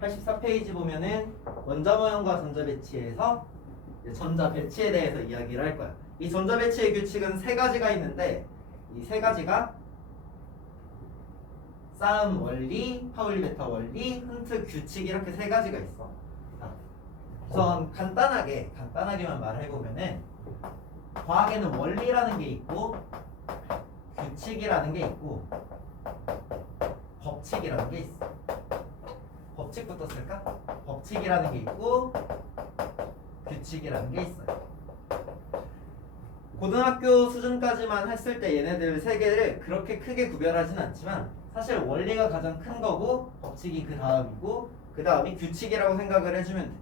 84페이지 보면은 원자 모형과 전자 배치에서 전자 배치에 대해서 이야기를 할 거야. 이 전자 배치의 규칙은 세 가지가 있는데 이 세 가지가 싸움 원리, 파울리 베타 원리, 흔트 규칙 이렇게 세 가지가 있어. 자, 우선 간단하게만 말을 해보면은 과학에는 원리라는 게 있고 규칙이라는 게 있고 법칙이라는 게 있어. 법칙부터 쓸까? 법칙이라는 게 있고 규칙이라는 게 있어요. 고등학교 수준까지만 했을 때 얘네들 세 개를 그렇게 크게 구별하진 않지만 사실 원리가 가장 큰 거고 법칙이 그 다음이고 그 다음이 규칙이라고 생각을 해주면 돼.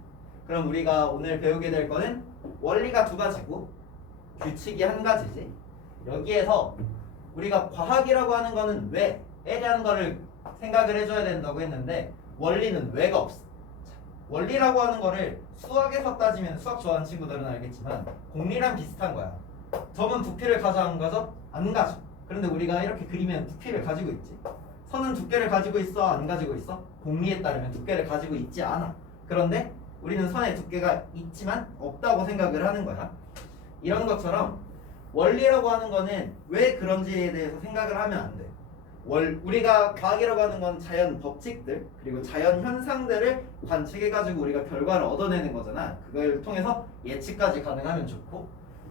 그럼 우리가 오늘 배우게 될 거는 원리가 두 가지고 규칙이 한 가지지. 여기에서 우리가 과학이라고 하는 거는 왜에 대한 거를 생각을 해줘야 된다고 했는데 원리는 왜가 없어. 원리라고 하는 거를 수학에서 따지면 수학 좋아하는 친구들은 알겠지만 공리랑 비슷한 거야. 점은 부피를 가져 안 가져? 안 가져. 그런데 우리가 이렇게 그리면 부피를 가지고 있지. 선은 두께를 가지고 있어? 안 가지고 있어? 공리에 따르면 두께를 가지고 있지 않아. 그런데 우리는 선의 두께가 있지만 없다고 생각을 하는 거야. 이런 것처럼 원리라고 하는 거는 왜 그런지에 대해서 생각을 하면 안 돼. 우리가 과학이라고 하는 건 자연 법칙들 그리고 자연 현상들을 관측해가지고 우리가 결과를 얻어내는 거잖아. 그걸 통해서 예측까지 가능하면 좋고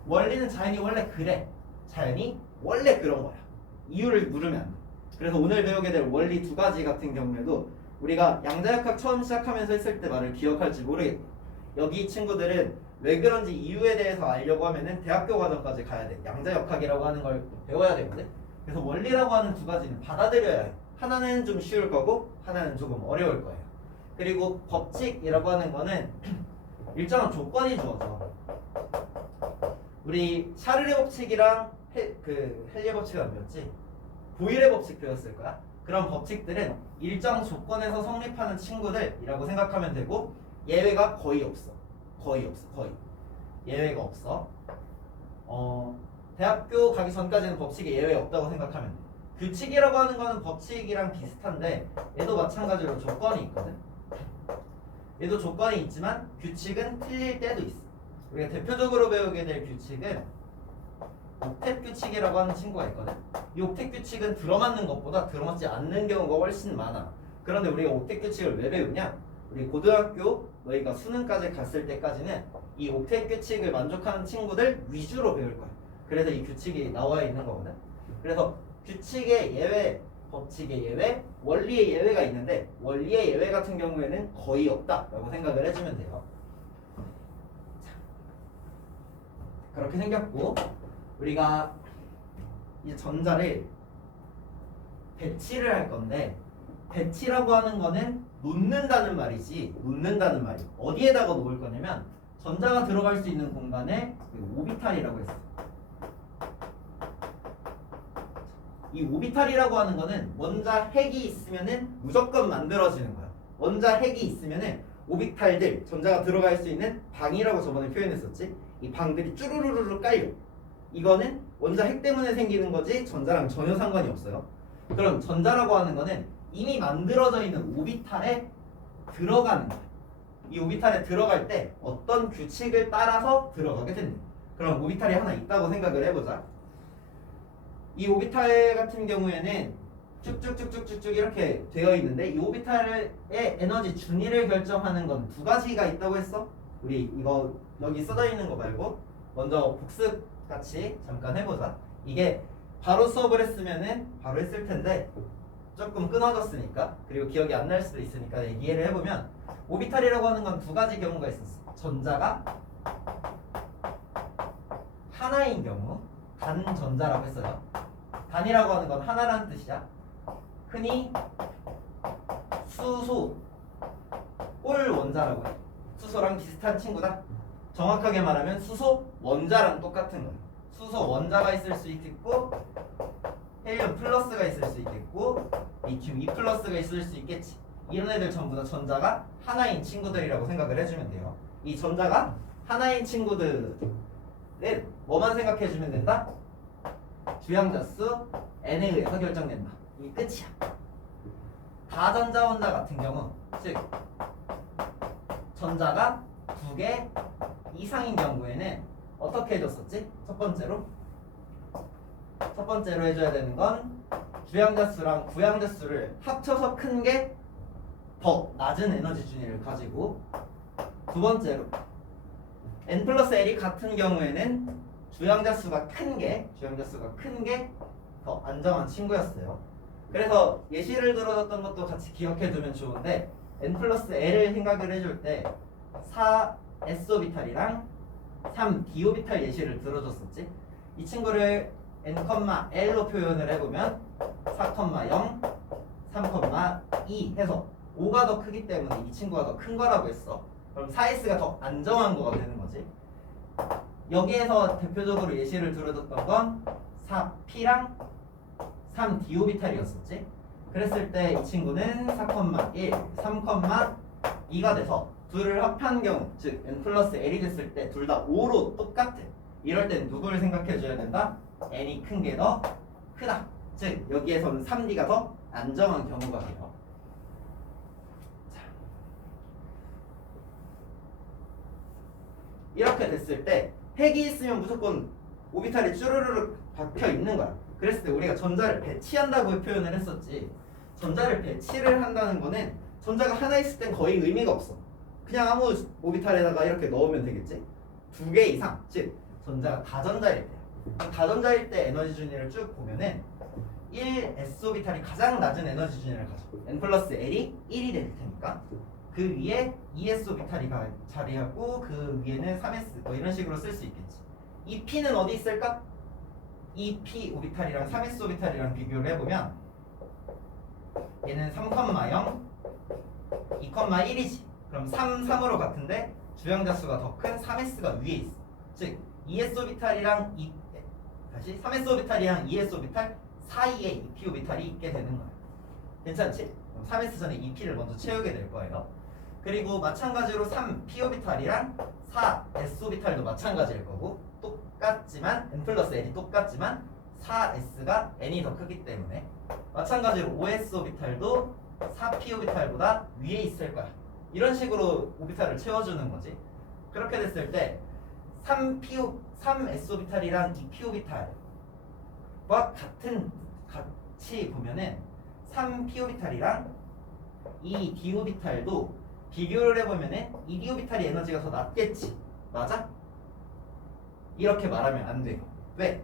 원리는 자연이 원래 그래. 자연이 원래 그런 거야. 이유를 물으면 안 돼. 그래서 오늘 배우게 될 원리 두 가지 같은 경우에도 우리가 양자역학 처음 시작하면서 했을 때 말을 기억할지 모르겠고 여기 친구들은 왜 그런지 이유에 대해서 알려고 하면은 대학교 과정까지 가야 돼. 양자역학이라고 하는 걸 배워야 되거든. 그래서 원리라고 하는 두 가지는 받아들여야 해. 하나는 좀 쉬울 거고 하나는 조금 어려울 거예요. 그리고 법칙이라고 하는 거는 일정한 조건이 주어져. 우리 샤를레 법칙이랑 헬리에 법칙은 안 배웠지? 보일의 법칙 배웠을 거야. 그런 법칙들은 일정 조건에서 성립하는 친구들이라고 생각하면 되고 예외가 거의 없어. 거의. 예외가 없어. 대학교 가기 전까지는 법칙에 예외 없다고 생각하면 돼. 규칙이라고 하는 거는 법칙이랑 비슷한데 얘도 마찬가지로 조건이 있거든. 얘도 조건이 있지만 규칙은 틀릴 때도 있어. 우리가 대표적으로 배우게 될 규칙은 옥텟 규칙이라고 하는 친구가 있거든. 이 옥텟 규칙은 들어맞는 것보다 들어맞지 않는 경우가 훨씬 많아. 그런데 우리가 옥텟 규칙을 왜 배우냐? 우리 고등학교 너희가 수능까지 갔을 때까지는 이 옥텟 규칙을 만족하는 친구들 위주로 배울 거야. 그래서 이 규칙이 나와 있는 거거든. 그래서 규칙의 예외, 법칙의 예외, 원리의 예외가 있는데 원리의 예외 같은 경우에는 거의 없다라고 생각을 해주면 돼요. 자, 그렇게 생겼고 우리가 이제 전자를 배치를 할 건데 배치라고 하는 거는 놓는다는 말이지. 놓는다는 말이 어디에다가 놓을 거냐면 전자가 들어갈 수 있는 공간에 오비탈이라고 했어. 이 오비탈이라고 하는 거는 원자 핵이 있으면은 무조건 만들어지는 거야. 원자 핵이 있으면은 오비탈들 전자가 들어갈 수 있는 방이라고 저번에 표현했었지. 이 방들이 쭈루루루루 깔려. 이거는 원자 핵 때문에 생기는 거지 전자랑 전혀 상관이 없어요. 그럼 전자라고 하는 거는 이미 만들어져 있는 오비탈에 들어가는 거야. 이 오비탈에 들어갈 때 어떤 규칙을 따라서 들어가게 된다. 그럼 오비탈이 하나 있다고 생각을 해보자. 이 오비탈 같은 경우에는 쭉쭉쭉쭉쭉 이렇게 되어 있는데 이 오비탈의 에너지 준위를 결정하는 건 두 가지가 있다고 했어. 우리 이거 여기 써져 있는 거 말고 먼저 복습 같이 잠깐 해보자. 이게 바로 수업을 했으면은 바로 했을 텐데 조금 끊어졌으니까 그리고 기억이 안 날 수도 있으니까 이해를 해보면 오비탈이라고 하는 건 두 가지 경우가 있었어. 전자가 하나인 경우 단전자라고 했어요. 단이라고 하는 건 하나라는 뜻이야. 흔히 수소 올 원자라고 해. 수소랑 비슷한 친구다. 정확하게 말하면 수소 원자랑 똑같은 거예요. 수소 원자가 있을 수 있겠고 헬륨 플러스가 있을 수 있겠고 리튬 2 플러스가 있을 수 있겠지. 이런 애들 전부 다 전자가 하나인 친구들이라고 생각을 해주면 돼요. 이 전자가 하나인 친구들은 뭐만 생각해주면 된다? 주양자수 n에 의해서 결정된다. 이게 끝이야. 다전자 원자 같은 경우, 즉 즉 전자가 2개 이상인 경우에는 어떻게 해줬었지? 첫 번째로 해줘야 되는 건 주양자 수랑 부양자 수를 합쳐서 큰 게 더 낮은 에너지 준위를 가지고, 두 번째로 n 플러스 l이 같은 경우에는 주양자 수가 큰 게 더 안정한 친구였어요. 그래서 예시를 들어줬던 것도 같이 기억해 두면 좋은데, n 플러스 l을 생각을 해줄 때 4s 오비탈이랑 3d 오비탈 예시를 들어줬었지. 이 친구를 n, l로 표현을 해보면 4,0, 3,2 해서 5가 더 크기 때문에 이 친구가 더 큰 거라고 했어. 그럼 4s가 더 안정한 거가 되는 거지. 여기에서 대표적으로 예시를 들어줬던 건 4p랑 3d 오비탈이었었지. 그랬을 때 이 친구는 4,1, 3,2가 돼서 둘을 합한 경우, 즉 n 플러스 l이 됐을 때 둘 다 5로 똑같아. 이럴 땐 누구를 생각해 줘야 된다? n이 큰 게 더 크다. 즉 여기에서는 3d가 더 안정한 경우가 돼요. 자, 이렇게 됐을 때 핵이 있으면 무조건 오비탈이 쭈르르륵 박혀 있는 거야. 그랬을 때 우리가 전자를 배치한다고 표현을 했었지. 전자를 배치를 한다는 거는 전자가 하나 있을 땐 거의 의미가 없어. 그냥 아무 오비탈에다가 이렇게 넣으면 되겠지. 2개 이상, 즉 전자가 다전자일 때, 다전자일 때 에너지 준위를 쭉 보면은 1s 오비탈이 가장 낮은 에너지 준위를 가지고 n 플러스 l이 1이 될 테니까 그 위에 2s 오비탈이 자리하고 그 위에는 3s 뭐 이런 식으로 쓸 수 있겠지. 이 p는 어디 있을까? 이 p 오비탈이랑 3s 오비탈이랑 비교를 해보면 얘는 3,0, 2,1이지. 그럼 3, 3으로 같은데 주양자 수가 더 큰 3s가 위에 있어. 즉 2s 오비탈이랑 3s 오비탈이랑 2s 오비탈 사이에 2p 오비탈이 있게 되는 거야. 괜찮지? 그럼 3s 전에 2p를 먼저 채우게 될 거예요. 그리고 마찬가지로 3p 오비탈이랑 4s 오비탈도 마찬가지일 거고, 똑같지만 n 플러스 n이 똑같지만 4s가 n이 더 크기 때문에 마찬가지로 5s 오비탈도 4p 오비탈보다 위에 있을 거야. 이런 식으로 오비탈을 채워주는 거지. 그렇게 됐을 때 3s 오비탈이랑 2p 오비탈과 같이 보면은 3p 오비탈이랑 이 d 오비탈도 비교를 해보면은 이 d 오비탈이 에너지가 더 낮겠지. 맞아? 이렇게 말하면 안 돼요. 왜?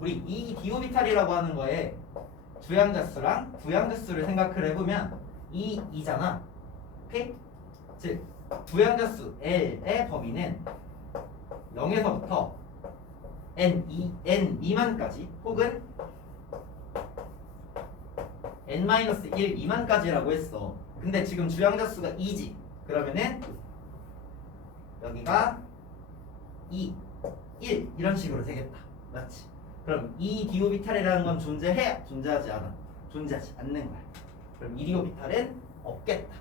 우리 이 d 오비탈이라고 하는 거에 주양자 수랑 부양자 수를 생각을 해보면 2잖아. 오케이? 즉 부양자 수 L의 범위는 0에서부터 n 미만까지 혹은 n-1 미만까지라고 했어. 근데 지금 주양자 수가 2지. 그러면은 여기가 2, 1 이런 식으로 되겠다. 맞지? 그럼 이 d 오비탈이라는 건 존재해? 존재하지 않아? 존재하지 않는 거야. 그럼 이 d 오비탈은 없겠다.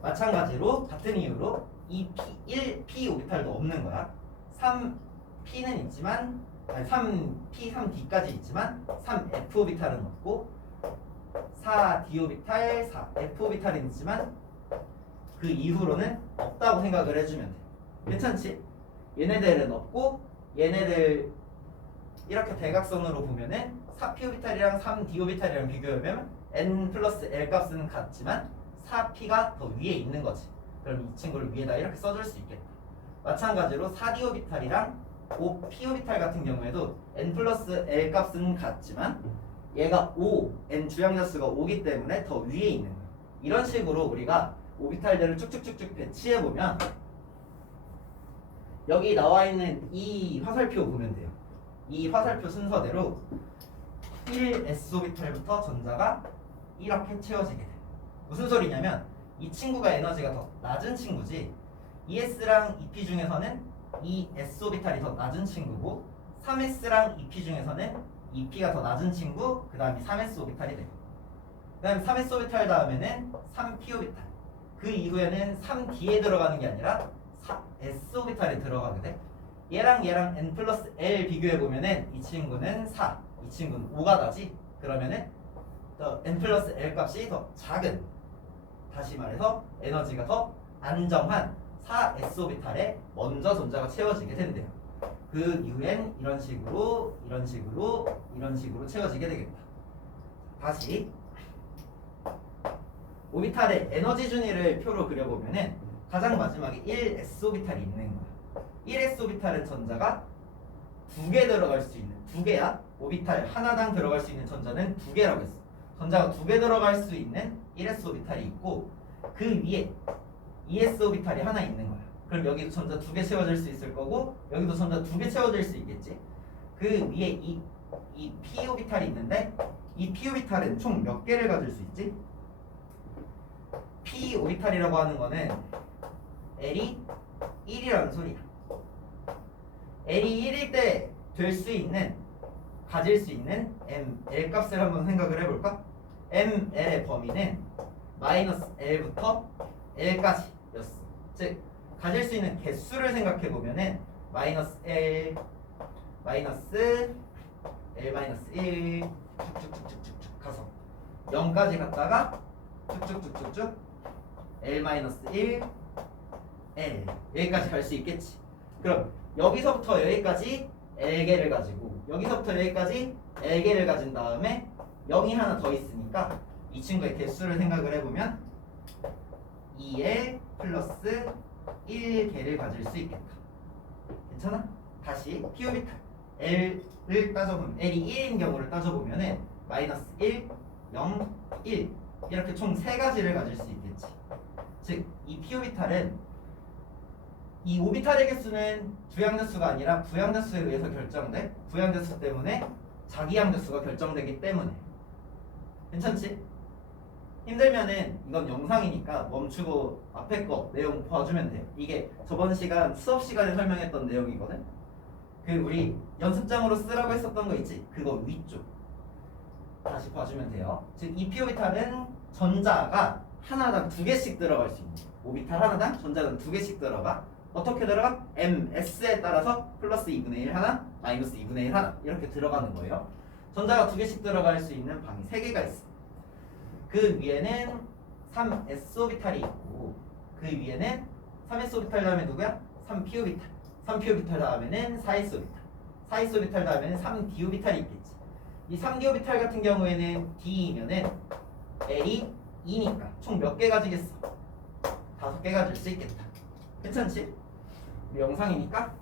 마찬가지로 같은 이유로 이 1p 오비탈도 없는 거야. 3p는 있지만 3p, 3d까지 있지만 3f 오비탈은 없고 4d 오비탈, 4f 오비탈은 있지만 그 이후로는 없다고 생각을 해주면 돼. 괜찮지? 얘네들은 없고 얘네들 이렇게 대각선으로 보면은 4p 오비탈이랑 3d 오비탈이랑 비교하면 n 플러스 l 값은 같지만 4p가 더 위에 있는 거지. 그럼 이 친구를 위에다 이렇게 써줄 수 있겠다. 마찬가지로 4d 오비탈이랑 5p 오비탈 같은 경우에도 n 플러스 l 값은 같지만 얘가 5, n 주양자 수가 5기 때문에 더 위에 있는 거야. 이런 식으로 우리가 오비탈들을 쭉쭉쭉쭉 배치해보면 여기 나와 있는 이 화살표 보면 돼요. 이 화살표 순서대로 1s 오비탈부터 전자가 이렇게 채워지게 돼요. 무슨 소리냐면 이 친구가 에너지가 더 낮은 친구지. 2s랑 2p 중에서는 이 s 오비탈이 더 낮은 친구고 3s랑 2p 중에서는 2p가 더 낮은 친구, 그 다음에 3s 오비탈이 되고 그 다음에 3s 오비탈 다음에는 3p 오비탈, 그 이후에는 3d에 들어가는 게 아니라 s 오비탈에 들어가게 돼. 얘랑 n 플러스 l 비교해보면은 이 친구는 4, 이 친구는 5가 나지. 그러면은 더 n 플러스 l 값이 더 작은 다시 말해서 에너지가 더 안정한 4s 오비탈에 먼저 전자가 채워지게 된대요. 그 이후엔 이런 식으로 채워지게 되겠다. 다시 오비탈의 에너지 준위를 표로 그려보면은 가장 마지막에 1s 오비탈이 있는 거야. 1s 오비탈은 전자가 2개 들어갈 수 있는 2개야. 오비탈 하나당 들어갈 수 있는 전자는 2개라고 했어. 전자가 2개 들어갈 수 있는 1s 오비탈이 있고 그 위에 2s 오비탈이 하나 있는 거야. 그럼 여기도 전자 2개 채워질 수 있을 거고 여기도 전자 2개 채워질 수 있겠지. 그 위에 이 p 오비탈이 있는데 이 p 오비탈은 총 몇 개를 가질 수 있지? p 오비탈이라고 하는 거는 L이 1이라는 소리야. L이 1일 때 가질 수 있는 L 값을 한번 생각을 해볼까? ML의 범위는 마이너스 L부터 L까지였어. 즉 가질 수 있는 개수를 생각해보면은 마이너스 L, 마이너스 L 마이너스 1 쭉쭉쭉쭉쭉 가서 0까지 갔다가 쭉쭉쭉쭉쭉 L 마이너스 1 L 여기까지 갈 수 있겠지. 그럼 여기서부터 여기까지 L개를 가지고 여기서부터 여기까지 L개를 가진 다음에 0이 하나 더 있으니까 이 친구의 개수를 생각을 해보면 2L 플러스 1개를 가질 수 있겠다. 괜찮아? 다시 p오비탈 L을 따져보면 L이 1인 경우를 따져보면은 마이너스 1, 0, 1 이렇게 총 3가지를 가질 수 있겠지. 즉 이 p오비탈은 이 오비탈의 개수는 주양대수가 아니라 부양대수에 의해서 결정돼. 부양대수 때문에 자기양대수가 결정되기 때문에. 괜찮지? 힘들면은 이건 영상이니까 멈추고 앞에 거 내용 봐주면 돼요. 이게 저번 시간 수업 시간에 설명했던 내용이거든. 그 우리 연습장으로 쓰라고 했었던 거 있지? 그거 위쪽 다시 봐주면 돼요. 즉 이 p오비탈은 전자가 하나당 2개씩 들어갈 수 있는 오비탈 하나당 전자는 2개씩 들어가. 어떻게 들어가? MS에 따라서 플러스 2분의 1 하나, 마이너스 2분의 1 하나 이렇게 들어가는 거예요. 전자가 2개씩 들어갈 수 있는 방이 3개가 있어. 그 위에는 3s 오비탈이 있고 그 위에는 3s 오비탈 다음에 누구야? 3p 오비탈 3p 오비탈 다음에는 4s 오비탈 4s 오비탈 다음에는 3d 오비탈이 있겠지. 이 3d 오비탈 같은 경우에는 d이면은 L이 2니까 총 몇 개 가지겠어? 5개 가질 수 있겠다. 괜찮지? 우리 영상이니까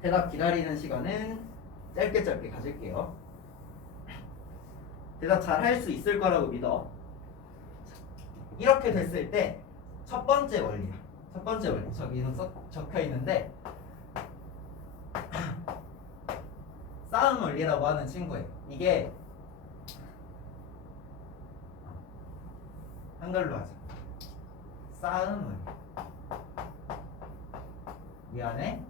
대답 기다리는 시간은 짧게 가질게요. 대답 잘 할 수 있을 거라고 믿어. 이렇게 됐을 때 첫 번째 원리야. 첫 번째 원리 저기서 적혀 있는데 싸움 원리라고 하는 친구예요. 이게 한글로 하자. 싸움 원리. 미안해.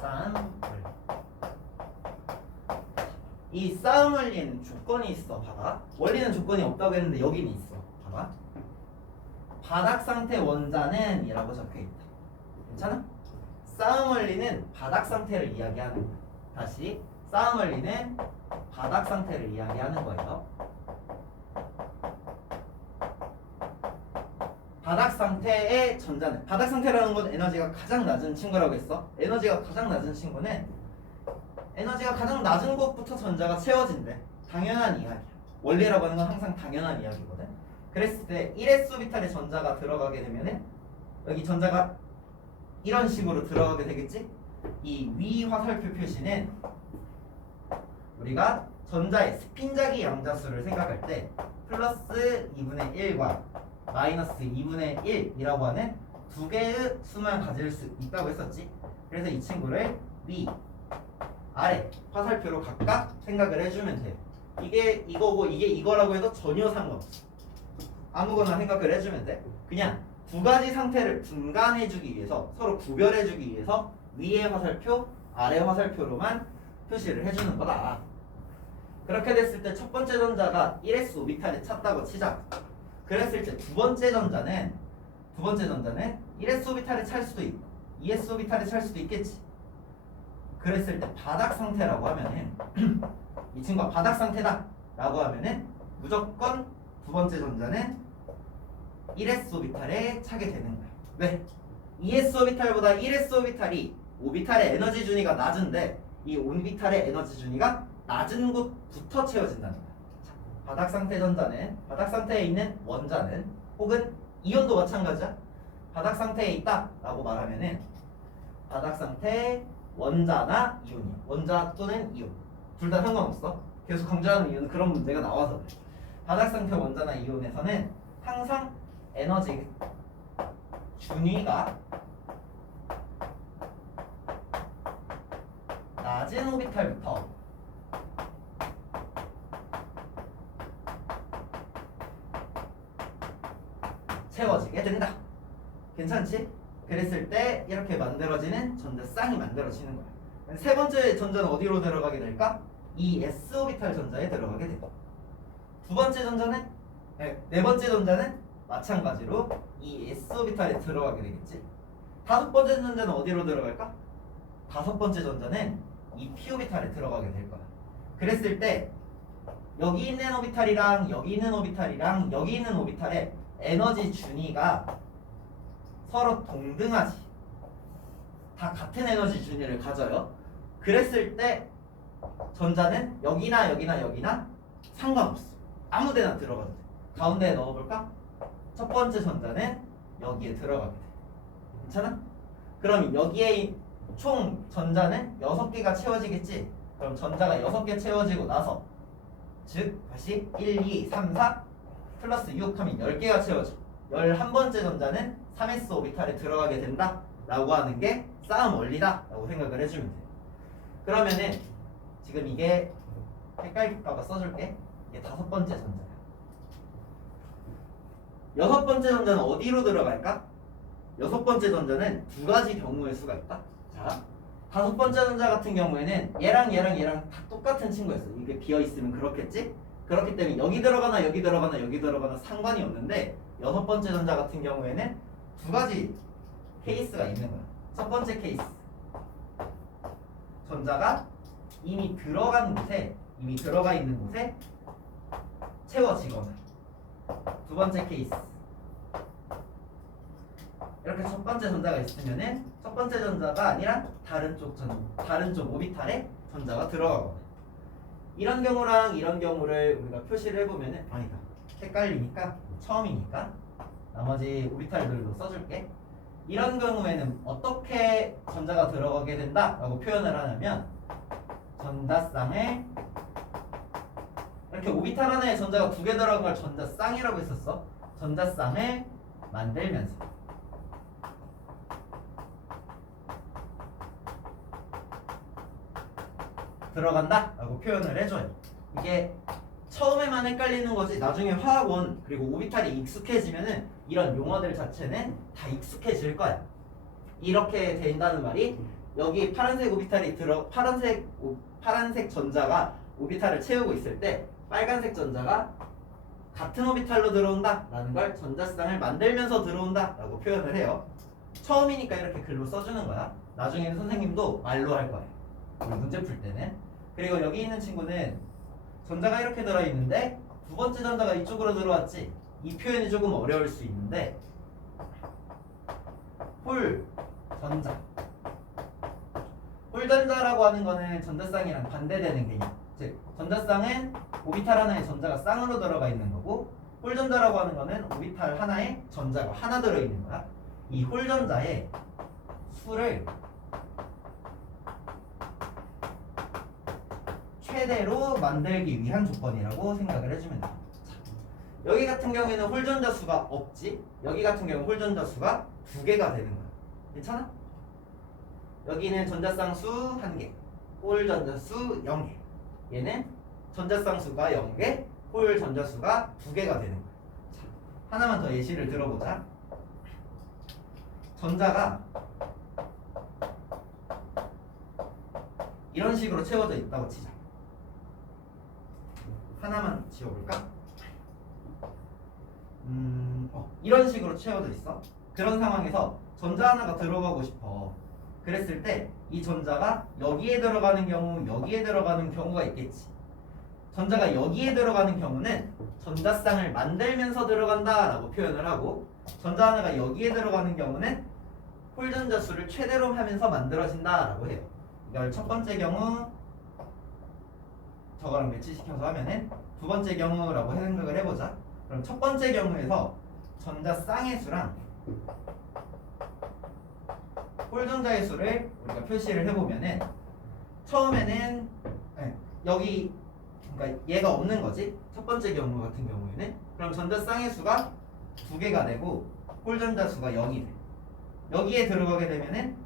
싸움 원리. 이 싸움 원리에는 조건이 있어. 봐봐. 원리는 조건이 없다고 했는데 여기는 있어. 봐봐. 바닥 상태 원자는 이라고 적혀있다. 괜찮아? 싸움 원리는 바닥 상태를 이야기하는 거야. 다시 싸움 원리는 바닥 상태를 이야기하는 거예요. 바닥 상태의 전자는 바닥 상태라는 건 에너지가 가장 낮은 친구라고 했어. 에너지가 가장 낮은 친구는 에너지가 가장 낮은 곳부터 전자가 채워진대. 당연한 이야기야. 원리라고 하는 건 항상 당연한 이야기거든. 그랬을 때 1s 오비탈에 전자가 들어가게 되면은 여기 전자가 이런 식으로 들어가게 되겠지? 이 위 화살표 표시는 우리가 전자의 스핀자기 양자수를 생각할 때 플러스 2분의 1과 마이너스 2분의 1이라고 하는 두 개의 수만 가질 수 있다고 했었지. 그래서 이 친구를 위, 아래 화살표로 각각 생각을 해주면 돼. 이게 이거고 이게 이거라고 해도 전혀 상관없어. 아무거나 생각을 해주면 돼. 그냥 두 가지 상태를 분간해주기 위해서 서로 구별해주기 위해서 위의 화살표, 아래 화살표로만 표시를 해주는 거다. 그렇게 됐을 때 첫 번째 전자가 1s 오비탈에 찼다고 치자. 그랬을 때 두 번째 전자는 1s 오비탈에 찰 수도 있고 2s 오비탈에 찰 수도 있겠지. 그랬을 때 바닥 상태라고 하면은 이 친구가 바닥 상태다 라고 하면은 무조건 두 번째 전자는 1s 오비탈에 차게 되는 거야. 왜? 2s 오비탈보다 1s 오비탈이 오비탈의 에너지 준위가 낮은데 이 오비탈의 에너지 준위가 낮은 곳부터 채워진다는 거야. 자, 바닥 상태 전자는 바닥 상태에 있는 원자는 혹은 이온도 마찬가지야. 바닥 상태에 있다라고 말하면은 바닥 상태 원자나 이온이야. 원자 또는 이온 둘 다 상관없어. 계속 강조하는 이유는 그런 문제가 나와서 그래. 바닥 상태 원자나 이온에서는 항상 에너지 준위가 낮은 오비탈부터 채워지게 된다. 괜찮지? 그랬을 때 이렇게 만들어지는 전자쌍이 만들어지는 거야. 세 번째 전자는 어디로 들어가게 될까? 이 s 오비탈 전자에 들어가게 돼. 두 번째 전자는 네 번째 전자는 마찬가지로 이 s 오비탈에 들어가게 되겠지. 다섯 번째 전자는 어디로 들어갈까? 다섯 번째 전자는 이 p 오비탈에 들어가게 될 거야. 그랬을 때 여기 있는 오비탈이랑 여기 있는 오비탈이랑 여기 있는 오비탈의 에너지 준위가 서로 동등하지. 다 같은 에너지 준위를 가져요. 그랬을 때 전자는 여기나 여기나 여기나 상관없어. 아무 데나 들어가도 돼. 가운데에 넣어볼까? 첫 번째 전자는 여기에 들어가게 돼. 괜찮아? 그럼 여기에 총 전자는 6개가 채워지겠지? 그럼 전자가 6개 채워지고 나서 즉 다시 1, 2, 3, 4 플러스 6 하면 10개가 채워져. 11번째 전자는 3s 오비탈에 들어가게 된다 라고 하는 게 싸움 원리다 라고 생각을 해주면 돼. 그러면은 지금 이게 헷갈릴까봐 써줄게. 이게 다섯 번째 전자야. 여섯 번째 전자는 어디로 들어갈까? 여섯 번째 전자는 두 가지 경우의 수가 있다. 자, 다섯 번째 전자 같은 경우에는 얘랑 얘랑 얘랑 다 똑같은 친구였어. 이게 비어있으면 그렇겠지? 그렇기 때문에 여기 들어가나 여기 들어가나 여기 들어가나 상관이 없는데 여섯 번째 전자 같은 경우에는 두 가지 케이스가 있는 거야. 첫 번째 케이스, 전자가 이미 들어간 곳에 이미 들어가 있는 곳에 채워지거나. 두 번째 케이스, 이렇게 첫 번째 전자가 있으면은 첫 번째 전자가 아니라 다른 쪽 오비탈에 전자가 들어가거나. 이런 경우랑 이런 경우를 우리가 표시를 해보면은 아니다. 헷갈리니까 처음이니까 나머지 오비탈들도 써줄게. 이런 경우에는 어떻게 전자가 들어가게 된다라고 표현을 하냐면 전자쌍에 이렇게 오비탈 하나에 전자가 두 개 들어간 걸 전자쌍이라고 했었어. 전자쌍을 만들면서 들어간다 라고 표현을 해줘요. 이게 처음에만 헷갈리는 거지 나중에 화학원 그리고 오비탈이 익숙해지면은 이런 용어들 자체는 다 익숙해질 거야. 이렇게 된다는 말이 여기 파란색 오비탈이 파란색 전자가 오비탈을 채우고 있을 때 빨간색 전자가 같은 오비탈로 들어온다 라는 걸 전자쌍을 만들면서 들어온다 라고 표현을 해요. 처음이니까 이렇게 글로 써주는 거야. 나중에는 선생님도 말로 할 거예요. 우리 문제 풀 때는. 그리고 여기 있는 친구는 전자가 이렇게 들어있는데 두 번째 전자가 이쪽으로 들어왔지. 이 표현이 조금 어려울 수 있는데 홀전자. 홀전자라고 하는 거는 전자쌍이랑 반대되는 개념. 즉 전자쌍은 오비탈 하나에 전자가 쌍으로 들어가 있는 거고 홀전자라고 하는 거는 오비탈 하나에 전자가 하나 들어있는 거야. 이 홀전자의 수를 최대로 만들기 위한 조건이라고 생각을 해주면 돼. 여기 같은 경우에는 홀전자 수가 없지. 여기 같은 경우 홀전자 수가 2개가 되는 거야. 괜찮아? 여기는 전자쌍 수 1개, 홀전자 수 0개. 얘는 전자쌍 수가 0개, 홀전자 수가 2개가 되는 거야. 자, 하나만 더 예시를 들어보자. 전자가 이런 식으로 채워져 있다고 치자. 하나만 지워볼까? 이런 식으로 채워져 있어. 그런 상황에서 전자 하나가 들어가고 싶어. 그랬을 때 이 전자가 여기에 들어가는 경우, 여기에 들어가는 경우가 있겠지. 전자가 여기에 들어가는 경우는 전자쌍을 만들면서 들어간다라고 표현을 하고 전자 하나가 여기에 들어가는 경우는 홀전자 수를 최대로 하면서 만들어진다라고 해요. 이걸 첫 번째 경우 저거랑 매치시켜서 하면은 두 번째 경우라고 생각을 해보자. 그럼 첫 번째 경우에서 전자 쌍의 수랑 홀전자의 수를 우리가 표시를 해보면은 처음에는 여기 그러니까 얘가 없는 거지. 첫 번째 경우 같은 경우에는 그럼 전자 쌍의 수가 2개가 되고 홀전자 수가 0이 돼. 여기에 들어가게 되면은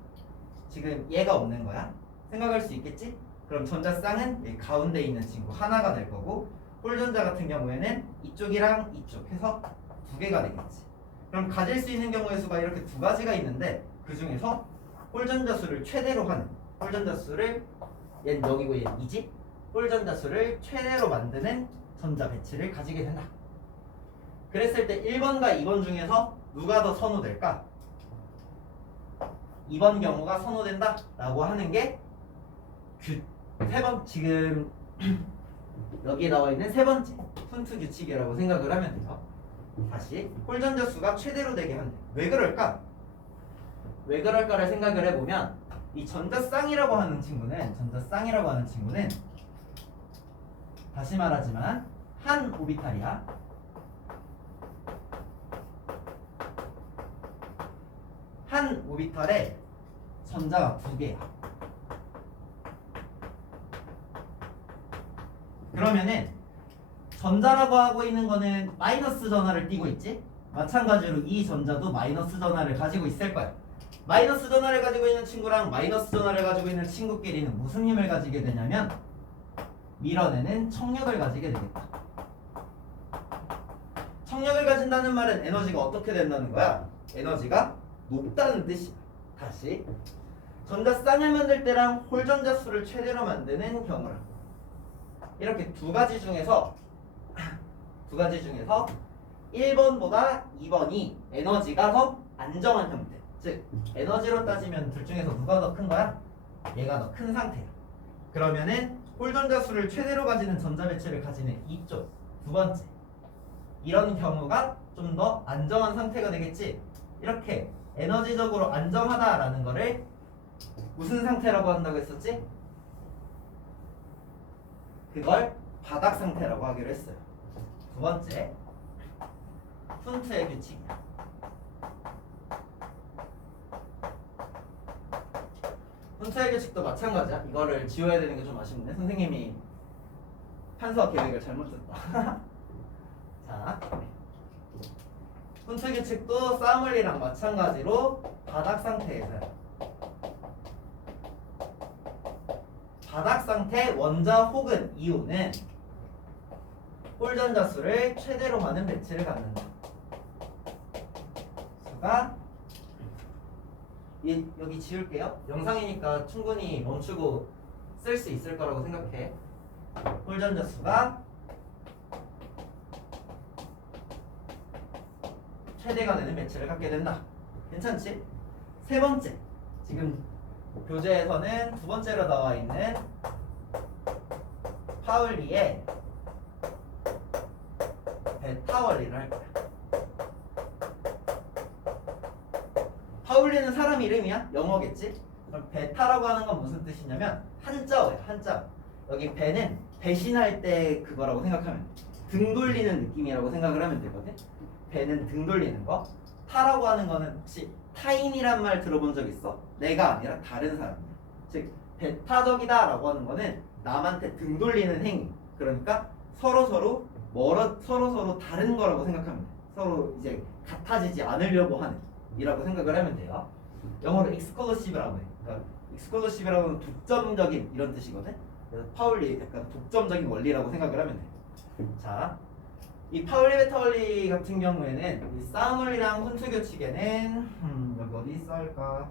지금 얘가 없는 거야. 생각할 수 있겠지? 그럼 전자 쌍은 이 가운데 있는 친구 하나가 될 거고 홀전자 같은 경우에는 이쪽이랑 이쪽 해서 2개가 되겠지. 그럼 가질 수 있는 경우의 수가 이렇게 2가지가 있는데 그 중에서 홀전자 수를 최대로 하는 홀전자 수를 얘는 0이고 얘는 2지? 홀전자 수를 최대로 만드는 전자 배치를 가지게 된다. 그랬을 때 1번과 2번 중에서 누가 더 선호될까? 2번 경우가 선호된다 라고 하는 게 세 번 지금 여기에 나와 있는 세 번째 훈트 규칙이라고 생각을 하면 돼요. 다시 홀전자 수가 최대로 되게 한대. 왜 그럴까? 왜 그럴까를 생각을 해보면 이 전자쌍이라고 하는 친구는 다시 말하지만 한 오비탈이야. 한 오비탈에 전자가 2개야. 그러면은 전자라고 하고 있는 거는 마이너스 전하를 띠고 있지? 마찬가지로 이 전자도 마이너스 전하를 가지고 있을 거야. 마이너스 전하를 가지고 있는 친구랑 마이너스 전하를 가지고 있는 친구끼리는 무슨 힘을 가지게 되냐면 밀어내는 청력을 가지게 되겠다. 청력을 가진다는 말은 에너지가 어떻게 된다는 거야? 에너지가 높다는 뜻이야. 다시 전자 쌍을 만들 때랑 홀전자 수를 최대로 만드는 경우랑 이렇게 두 가지 중에서 1번보다 2번이 에너지가 더 안정한 형태. 즉 에너지로 따지면 둘 중에서 누가 더 큰 거야? 얘가 더 큰 상태야. 그러면은 홀전자 수를 최대로 가지는 전자 배치를 가지는 이쪽 두 번째 이런 경우가 좀 더 안정한 상태가 되겠지. 이렇게 에너지적으로 안정하다라는 거를 무슨 상태라고 한다고 했었지? 그걸 바닥 상태라고 하기로 했어요. 두 번째 훈트의 규칙이야. 훈트의 규칙도 마찬가지야. 이거를 지워야 되는 게 좀 아쉽네. 선생님이 판서 계획을 잘못 짰다. 자, 훈트 규칙도 싸움을리랑 마찬가지로 바닥 상태에서야. 바닥 상태 원자 혹은 이온은 홀전자 수를 최대로 많은 배치를 갖는다. 수가 여기 지울게요. 영상이니까 충분히 멈추고 쓸 수 있을 거라고 생각해. 홀전자 수가 최대가 되는 배치를 갖게 된다. 괜찮지? 세 번째 지금 교재에서는 두 번째로 나와 있는 파울리의 베타 원리를 할 거야. 파울리는 사람 이름이야? 영어겠지? 그럼 베타라고 하는 건 무슨 뜻이냐면 한자어야. 한자. 여기 배는 배신할 때 그거라고 생각하면 돼. 등 돌리는 느낌이라고 생각을 하면 되거든. 배는 등 돌리는 거. 타라고 하는 거는 혹시 타인이란 말 들어본 적 있어? 내가 아니라 다른 사람이야. 즉 배타적이다 라고 하는 거는 남한테 등 돌리는 행위. 그러니까 서로 다른 거라고 생각하면 돼. 서로 이제 같아지지 않으려고 하는 이라고 생각을 하면 돼요. 영어로 exclusive라고 해. 그러니까 exclusive라고 하면 독점적인 이런 뜻이거든. 그래서 파울리 약간 독점적인 원리라고 생각을 하면 돼. 자, 이 파울리 베타 원리 같은 경우에는 이 싸움 원리랑 훈트 규칙에는 여기 어디 있어 할까?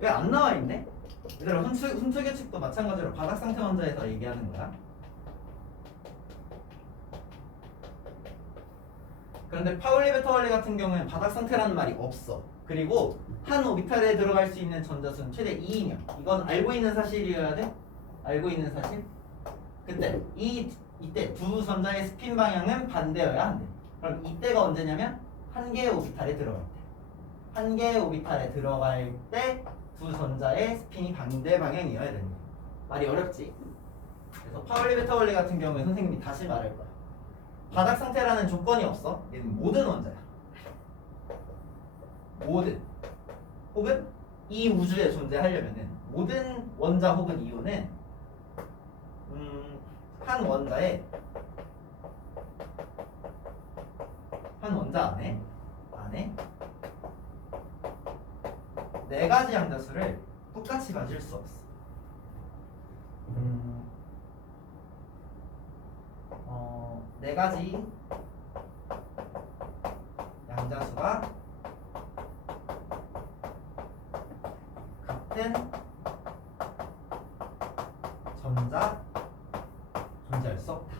왜 안 나와 있네? 얘들아 훈트 규칙도 마찬가지로 바닥 상태 원자에서 얘기하는 거야. 그런데 파울리 베타 원리 같은 경우에는 바닥 상태라는 말이 없어. 그리고 한 오비탈에 들어갈 수 있는 전자수는 최대 2이며 이건 알고 있는 사실이어야 돼? 알고 있는 사실? 근데 이때 두 전자의 스핀 방향은 반대여야 한대. 그럼 이때가 언제냐면 한 개의 오비탈에 들어갈 때. 한 개의 오비탈에 들어갈 때 두 전자의 스핀이 반대 방향이어야 되는 거야. 말이 어렵지? 그래서 파울리 베타 원리 같은 경우에 선생님이 다시 말할 거야. 바닥 상태라는 조건이 없어. 얘는 모든 원자야. 모든 혹은 이 우주에 존재하려면은 모든 원자 혹은 이온은 한 원자에 한 원자 안에 네 가지 양자수를 똑같이 가질 수 없어. 네 가지 양자수가 같은 전자 존재할 수 없다.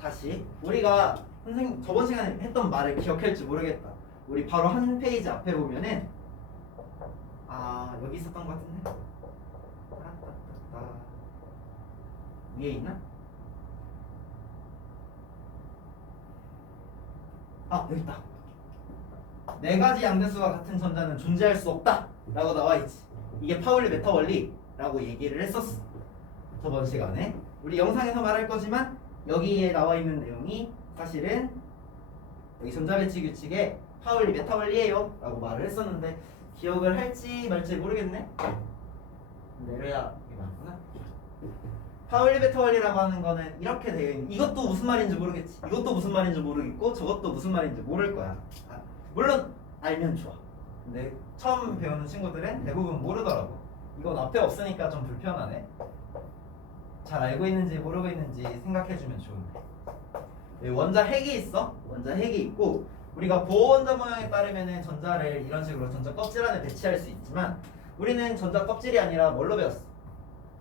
다시 우리가 선생님 저번 시간에 했던 말을 기억할지 모르겠다. 우리 바로 한 페이지 앞에 보면은 여기 있었던 것 같은데 위에 있나? 여기 있다. 네 가지 양자수와 같은 전자는 존재할 수 없다 라고 나와 있지. 이게 파울리 베타 원리라고 얘기를 했었어 저번 시간에. 우리 영상에서 말할 거지만 여기에 나와 있는 내용이 사실은 여기 전자배치 규칙에 파울리 베타 원리예요 라고 말을 했었는데 기억을 할지 말지 모르겠네. 내려야 이게 맞구나. 파울리 베타 원리라고 하는 거는 이렇게 되어 있는, 이것도 무슨 말인지 모르겠지. 이것도 무슨 말인지 모르겠고 저것도 무슨 말인지 모를 거야. 물론 알면 좋아. 근데 처음 배우는 친구들은 대부분 모르더라고. 이건 앞에 없으니까 좀 불편하네. 잘 알고 있는지 모르고 있는지 생각해주면 좋은데. 여기 원자 핵이 있어. 원자 핵이 있고 우리가 보호 원자 모양에 따르면 전자를 이런 식으로 전자 껍질 안에 배치할 수 있지만 우리는 전자 껍질이 아니라 뭘로 배웠어?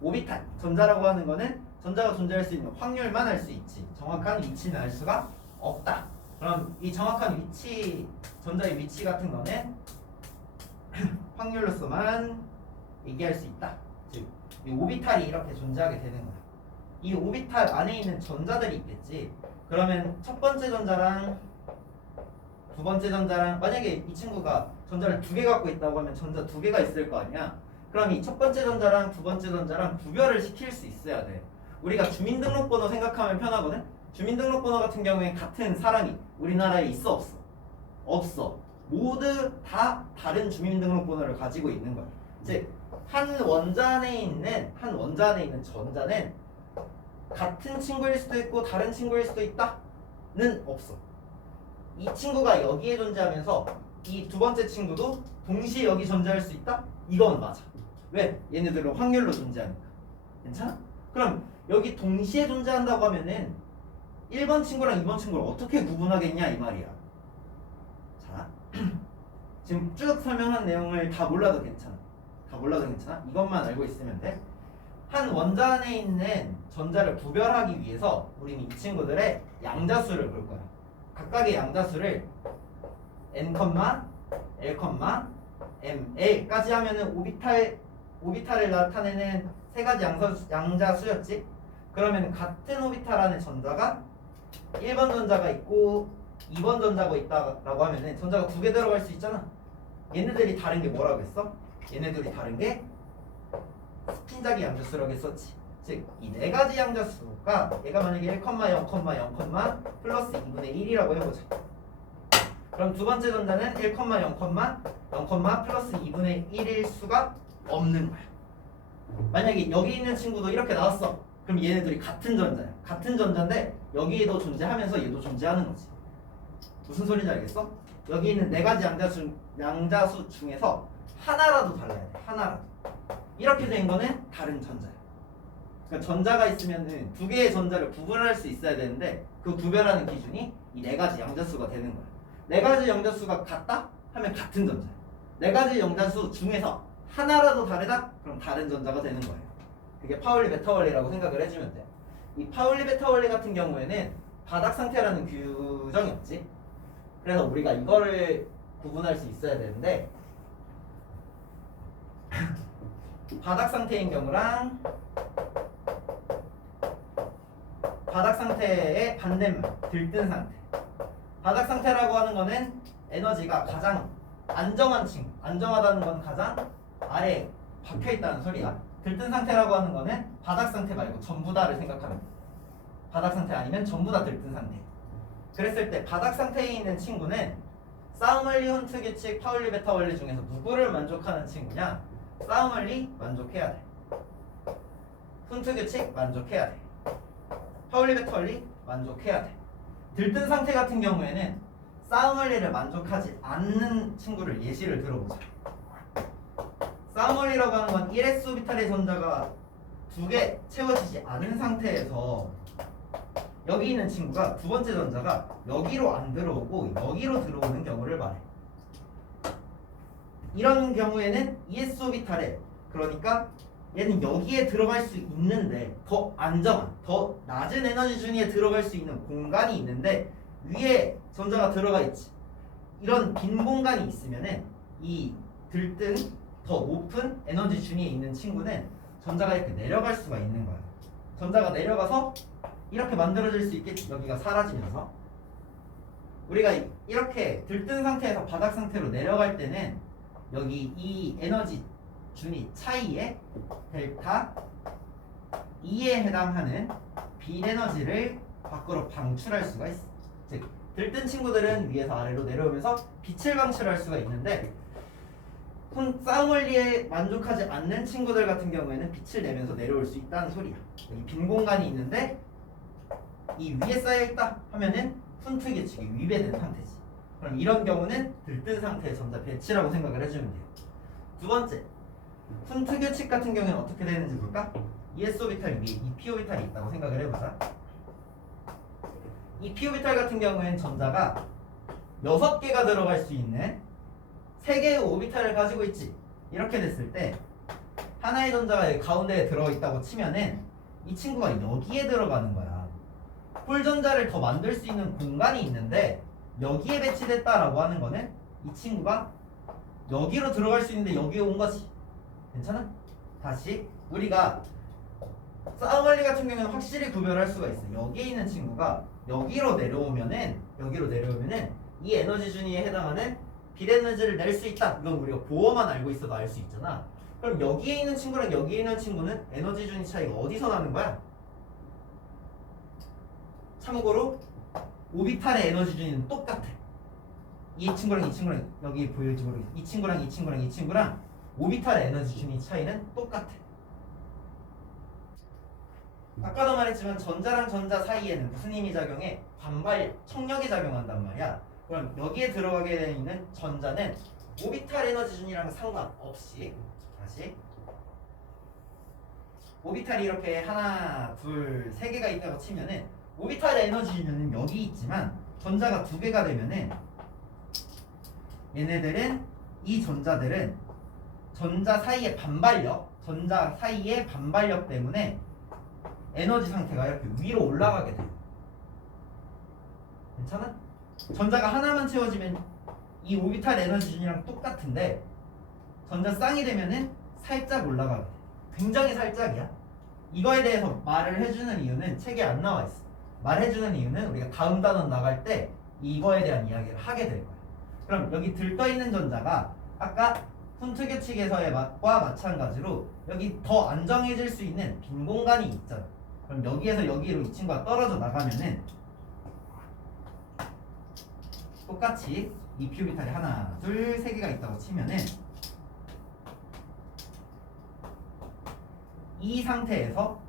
오비탈. 전자라고 하는 거는 전자가 존재할 수 있는 확률만 알 수 있지 정확한 위치는 알 수가 없다. 그럼 이 정확한 위치, 전자의 위치 같은 거는 확률로서만 얘기할 수 있다. 즉, 이 오비탈이 이렇게 존재하게 되는 거야. 이 오비탈 안에 있는 전자들이 있겠지. 그러면 첫 번째 전자랑 두 번째 전자랑, 만약에 이 친구가 전자를 두 개 갖고 있다고 하면 전자 두 개가 있을 거 아니야. 그럼 이 첫 번째 전자랑 두 번째 전자랑 구별을 시킬 수 있어야 돼. 우리가 주민등록번호 생각하면 편하거든. 주민등록번호 같은 경우에 같은 사람이 우리나라에 있어 없어? 없어. 모두 다 다른 주민등록번호를 가지고 있는 거야. 즉, 한 원자 안에 있는 전자는 같은 친구일 수도 있고 다른 친구일 수도 있다는 없어. 이 친구가 여기에 존재하면서 이 두 번째 친구도 동시에 여기 존재할 수 있다? 이건 맞아. 왜? 얘네들은 확률로 존재하니까. 괜찮아? 그럼 여기 동시에 존재한다고 하면은 1번 친구랑 2번 친구를 어떻게 구분하겠냐 이 말이야. 자, 지금 쭉 설명한 내용을 다 몰라도 괜찮아. 이것만 알고 있으면 돼. 한 원자 안에 있는 전자를 구별하기 위해서 우리는 이 친구들의 양자수를 볼 거야. 각각의 양자수를 n, l, m, l까지 하면은 오비탈을 나타내는 세 가지 양자수였지. 그러면 같은 오비탈 안에 전자가 1번 전자가 있고 2번 전자가 있다라고 하면은 전자가 두 개 들어갈 수 있잖아. 얘네들이 다른 게 뭐라고 했어? 얘네들이 다른 게 스핀자기 양자수라고 했었지. 즉, 이 네 가지 양자수가 얘가 만약에 1, 0, 0, 플러스 2분의 1이라고 해보자. 그럼 두 번째 전자는 1, 0, 0, 플러스 2분의 1일 수가 없는 거야. 만약에 여기 있는 친구도 이렇게 나왔어. 그럼 얘네들이 같은 전자야. 같은 전자인데 여기에도 존재하면서 얘도 존재하는 거지. 무슨 소리인지 알겠어? 여기 있는 네 가지 양자수 중에서 하나라도 달라야 돼. 하나라도. 이렇게 된 거는 다른 전자야. 그러니까 전자가 있으면은 두 개의 전자를 구분할 수 있어야 되는데 그 구별하는 기준이 이 네 가지 양자수가 되는 거야. 네 가지 양자수가 같다? 하면 같은 전자야. 네 가지 양자수 중에서 하나라도 다르다? 그럼 다른 전자가 되는 거예요. 그게 파울리 베타 원리라고 생각을 해주면 돼. 이 파울리 베타 원리 같은 경우에는 바닥 상태라는 규정이 없지. 그래서 우리가 이거를 구분할 수 있어야 되는데 바닥 상태인 경우랑 바닥 상태의 반대말 들뜬 상태. 바닥 상태라고 하는 거는 에너지가 가장 안정한 친구. 안정하다는 건 가장 아래에 박혀 있다는 소리야. 들뜬 상태라고 하는 거는 바닥 상태 말고 전부 다를 생각하는 거야. 바닥 상태 아니면 전부 다 들뜬 상태. 그랬을 때 바닥 상태에 있는 친구는 싸움 원리, 훈트 규칙, 파울리, 베타 원리 중에서 누구를 만족하는 친구냐? 싸움 원리 만족해야 돼. 훈트 규칙 만족해야 돼. 파울리, 베타 원리 만족해야 돼. 들뜬 상태 같은 경우에는 싸움 원리를 만족하지 않는 친구를 예시를 들어보자. 싸움 원리라고 하는 건 1s 오비탈의 전자가 2개 채워지지 않은 상태에서 여기 있는 친구가 두 번째 전자가 여기로 안 들어오고 여기로 들어오는 경우를 말해. 이런 경우에는 ES 오비탈에, 그러니까 얘는 여기에 들어갈 수 있는데 더 안정한, 더 낮은 에너지 준위에 들어갈 수 있는 공간이 있는데 위에 전자가 들어가 있지. 이런 빈 공간이 있으면은 이 들뜬 더 높은 에너지 준위에 있는 친구는 전자가 이렇게 내려갈 수가 있는 거야. 전자가 내려가서 이렇게 만들어질 수 있겠지. 여기가 사라지면서 우리가 이렇게 들뜬 상태에서 바닥 상태로 내려갈 때는 여기 이 에너지 준위 차이에 델타 E에 해당하는 빛에너지를 밖으로 방출할 수가 있어. 즉 들뜬 친구들은 위에서 아래로 내려오면서 빛을 방출할 수가 있는데 싸움 원리에 만족하지 않는 친구들 같은 경우에는 빛을 내면서 내려올 수 있다는 소리야. 여기 빈 공간이 있는데 이 위에 쌓여있다 하면은 훈트 규칙이 위배된 상태지. 그럼 이런 경우는 들뜬 상태의 전자 배치라고 생각을 해주면 돼요. 두 번째, 훈트 규칙 같은 경우에는 어떻게 되는지 볼까? ES 오비탈 위에 EP 오비탈이 있다고 생각을 해보자. EP 오비탈 같은 경우에는 전자가 6개가 들어갈 수 있는 3개의 오비탈을 가지고 있지. 이렇게 됐을 때 하나의 전자가 가운데에 들어있다고 치면은 이 친구가 여기에 들어가는 거야. 홀전자를 더 만들 수 있는 공간이 있는데 여기에 배치됐다라고 하는 거는 이 친구가 여기로 들어갈 수 있는데 여기에 온 거지. 괜찮아? 다시 우리가 싸움 원리 같은 경우는 확실히 구별할 수가 있어. 여기에 있는 친구가 여기로 내려오면은 이 에너지 준위에 해당하는 빛 에너지를 낼 수 있다. 이건 우리가 보어만 알고 있어도 알 수 있잖아. 그럼 여기에 있는 친구랑 여기에 있는 친구는 에너지 준위 차이가 어디서 나는 거야? 참고로 오비탈의 에너지 준위는 똑같아. 이 친구랑 이 친구랑 여기 보일지 모르겠어. 이 친구랑 이 친구랑 이 친구랑 오비탈의 에너지 준위 차이는 똑같아. 아까도 말했지만 전자랑 전자 사이에는 무슨 힘이 작용해? 반발 청력이 작용한단 말이야. 그럼 여기에 들어가게 되어 있는 전자는 오비탈 에너지 준위랑 상관없이 다시 오비탈이 이렇게 하나, 둘, 세 개가 있다고 치면은 오비탈 에너지 준위는 여기 있지만 전자가 2개가 되면은 얘네들은 이 전자들은 전자 사이의 반발력 때문에 에너지 상태가 이렇게 위로 올라가게 돼요. 괜찮아? 전자가 하나만 채워지면 이 오비탈 에너지 준이랑 똑같은데 전자 쌍이 되면은 살짝 올라가게 돼. 굉장히 살짝이야. 이거에 대해서 말을 해주는 이유는 책에 안 나와 있어. 말해주는 이유는 우리가 다음 단원 나갈 때 이거에 대한 이야기를 하게 될 거야. 그럼 여기 들떠있는 전자가 아까 훈트 규칙에서의 맛과 마찬가지로 여기 더 안정해질 수 있는 빈 공간이 있잖아. 그럼 여기에서 여기로 이 친구가 떨어져 나가면은 똑같이 이 피오비탈이 하나, 둘, 세 개가 있다고 치면은 이 상태에서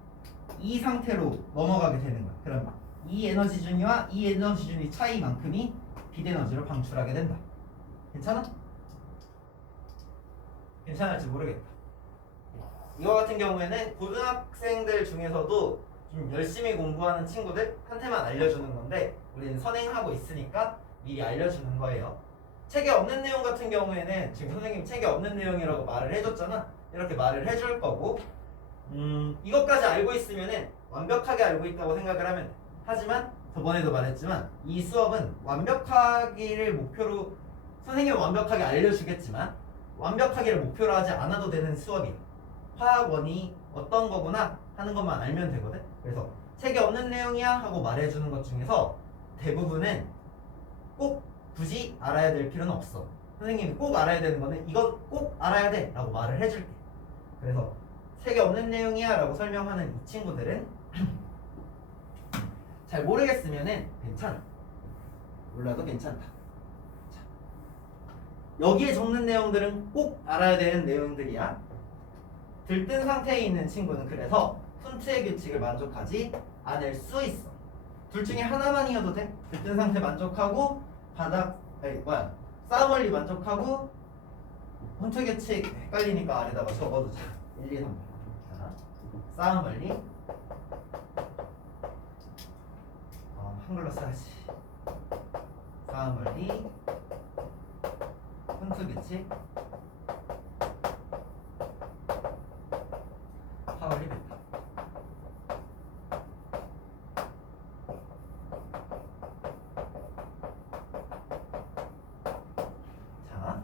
이 상태로 넘어가게 되는 거야. 그럼 이 에너지 준위와 이 에너지 준위 차이만큼이 빛 에너지를 방출하게 된다. 괜찮아? 괜찮을지 모르겠다. 이거 같은 경우에는 고등학생들 중에서도 좀 열심히 공부하는 친구들한테만 알려주는 건데 우리는 선행하고 있으니까 미리 알려주는 거예요. 책에 없는 내용 같은 경우에는 지금 선생님이 책에 없는 내용이라고 말을 해줬잖아. 이렇게 말을 해줄 거고 이것까지 알고 있으면은 완벽하게 알고 있다고 생각을 하면 돼. 하지만 저번에도 말했지만 이 수업은 완벽하기를 목표로 선생님은 완벽하게 알려주겠지만 완벽하기를 목표로 하지 않아도 되는 수업이에요. 화학원이 어떤 거구나 하는 것만 알면 되거든. 그래서 책에 없는 내용이야 하고 말해주는 것 중에서 대부분은 꼭 굳이 알아야 될 필요는 없어. 선생님이 꼭 알아야 되는 거는 이건 꼭 알아야 돼 라고 말을 해줄게. 그래서 책에 없는 내용이야 라고 설명하는 이 친구들은 잘 모르겠으면은 괜찮아. 몰라도 괜찮다. 자, 여기에 적는 내용들은 꼭 알아야 되는 내용들이야. 들뜬 상태에 있는 친구는 그래서 훈트의 규칙을 만족하지 않을 수 있어. 둘 중에 하나만이어도 돼. 들뜬 상태 만족하고 싸움 원리 만족하고 훈트 규칙 헷갈리니까 아래다가 적어두자. 1, 2, 3. 자, 싸움 원리. 한글로 써야지. 싸움 원리. 훈트 규칙. 파울리 베타. 자,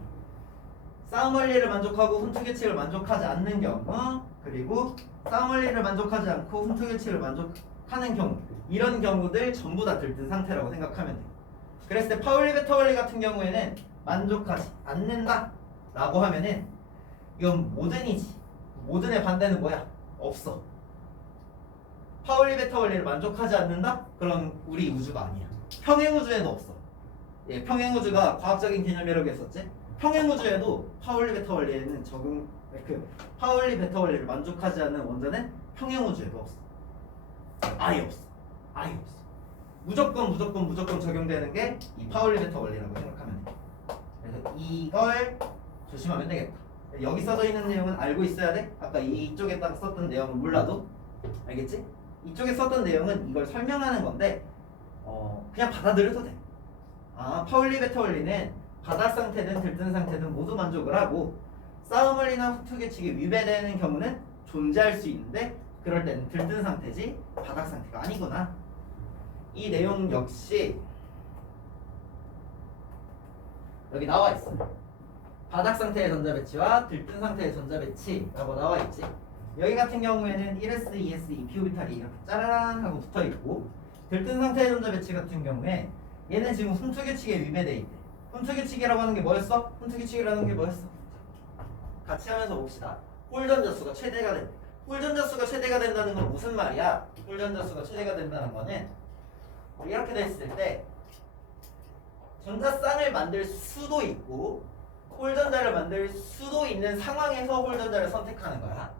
싸움 원리를 만족하고 훈트 규칙을 만족하지 않는 경우, 그리고 싸움 원리를 만족하지 않고 훈트 규칙을 만족하는 경우, 이런 경우들 전부 다 들뜬 상태라고 생각하면 돼. 그랬을 때 파울리 베타 원리 같은 경우에는 만족하지 않는다 라고 하면은 이건 모든이지. 모든의 반대는 뭐야? 없어. 파울리 베타 원리를 만족하지 않는다? 그럼 우리 우주가 아니야. 평행 우주에도 없어. 예, 평행 우주가 과학적인 개념이라고 했었지. 평행 우주에도 파울리 베타 원리에는 파울리 베타 원리를 만족하지 않는 원자는 평행 우주에도 없어. 아예 없어. 아예 없어. 무조건 적용되는 게 이 파울리 베타 원리라고 생각하면 돼. 그래서 이걸 조심하면 되겠다. 여기 써져 있는 내용은 알고 있어야 돼. 아까 이쪽에 딱 썼던 내용은 몰라도 알겠지? 이쪽에 썼던 내용은 이걸 설명하는 건데 그냥 받아들여도 돼. 파울리 베타 원리는 바닥 상태든 들뜬 상태든 모두 만족을 하고 싸움 원리나 후투 규칙이 위배되는 경우는 존재할 수 있는데 그럴 때는 들뜬 상태지 바닥 상태가 아니구나. 이 내용 역시 여기 나와 있어. 바닥 상태의 전자 배치와 들뜬 상태의 전자 배치라고 나와 있지. 여기 같은 경우에는 1s, 2s, 2p-오비탈이 이렇게 짜라란 하고 붙어 있고, 들뜬 상태의 전자 배치 같은 경우에 얘는 지금 훈트 규칙에 위배돼 있대. 훈트 규칙이라고 하는 게 뭐였어? 훈트 규칙이라는 게 뭐였어? 같이 하면서 봅시다. 홀 전자수가 최대가 된다. 홀 전자수가 최대가 된다는 건 무슨 말이야? 홀 전자수가 최대가 된다는 거는 이렇게 됐을 때 전자쌍을 만들 수도 있고 홀전자를 만들 수도 있는 상황에서 홀전자를 선택하는 거야.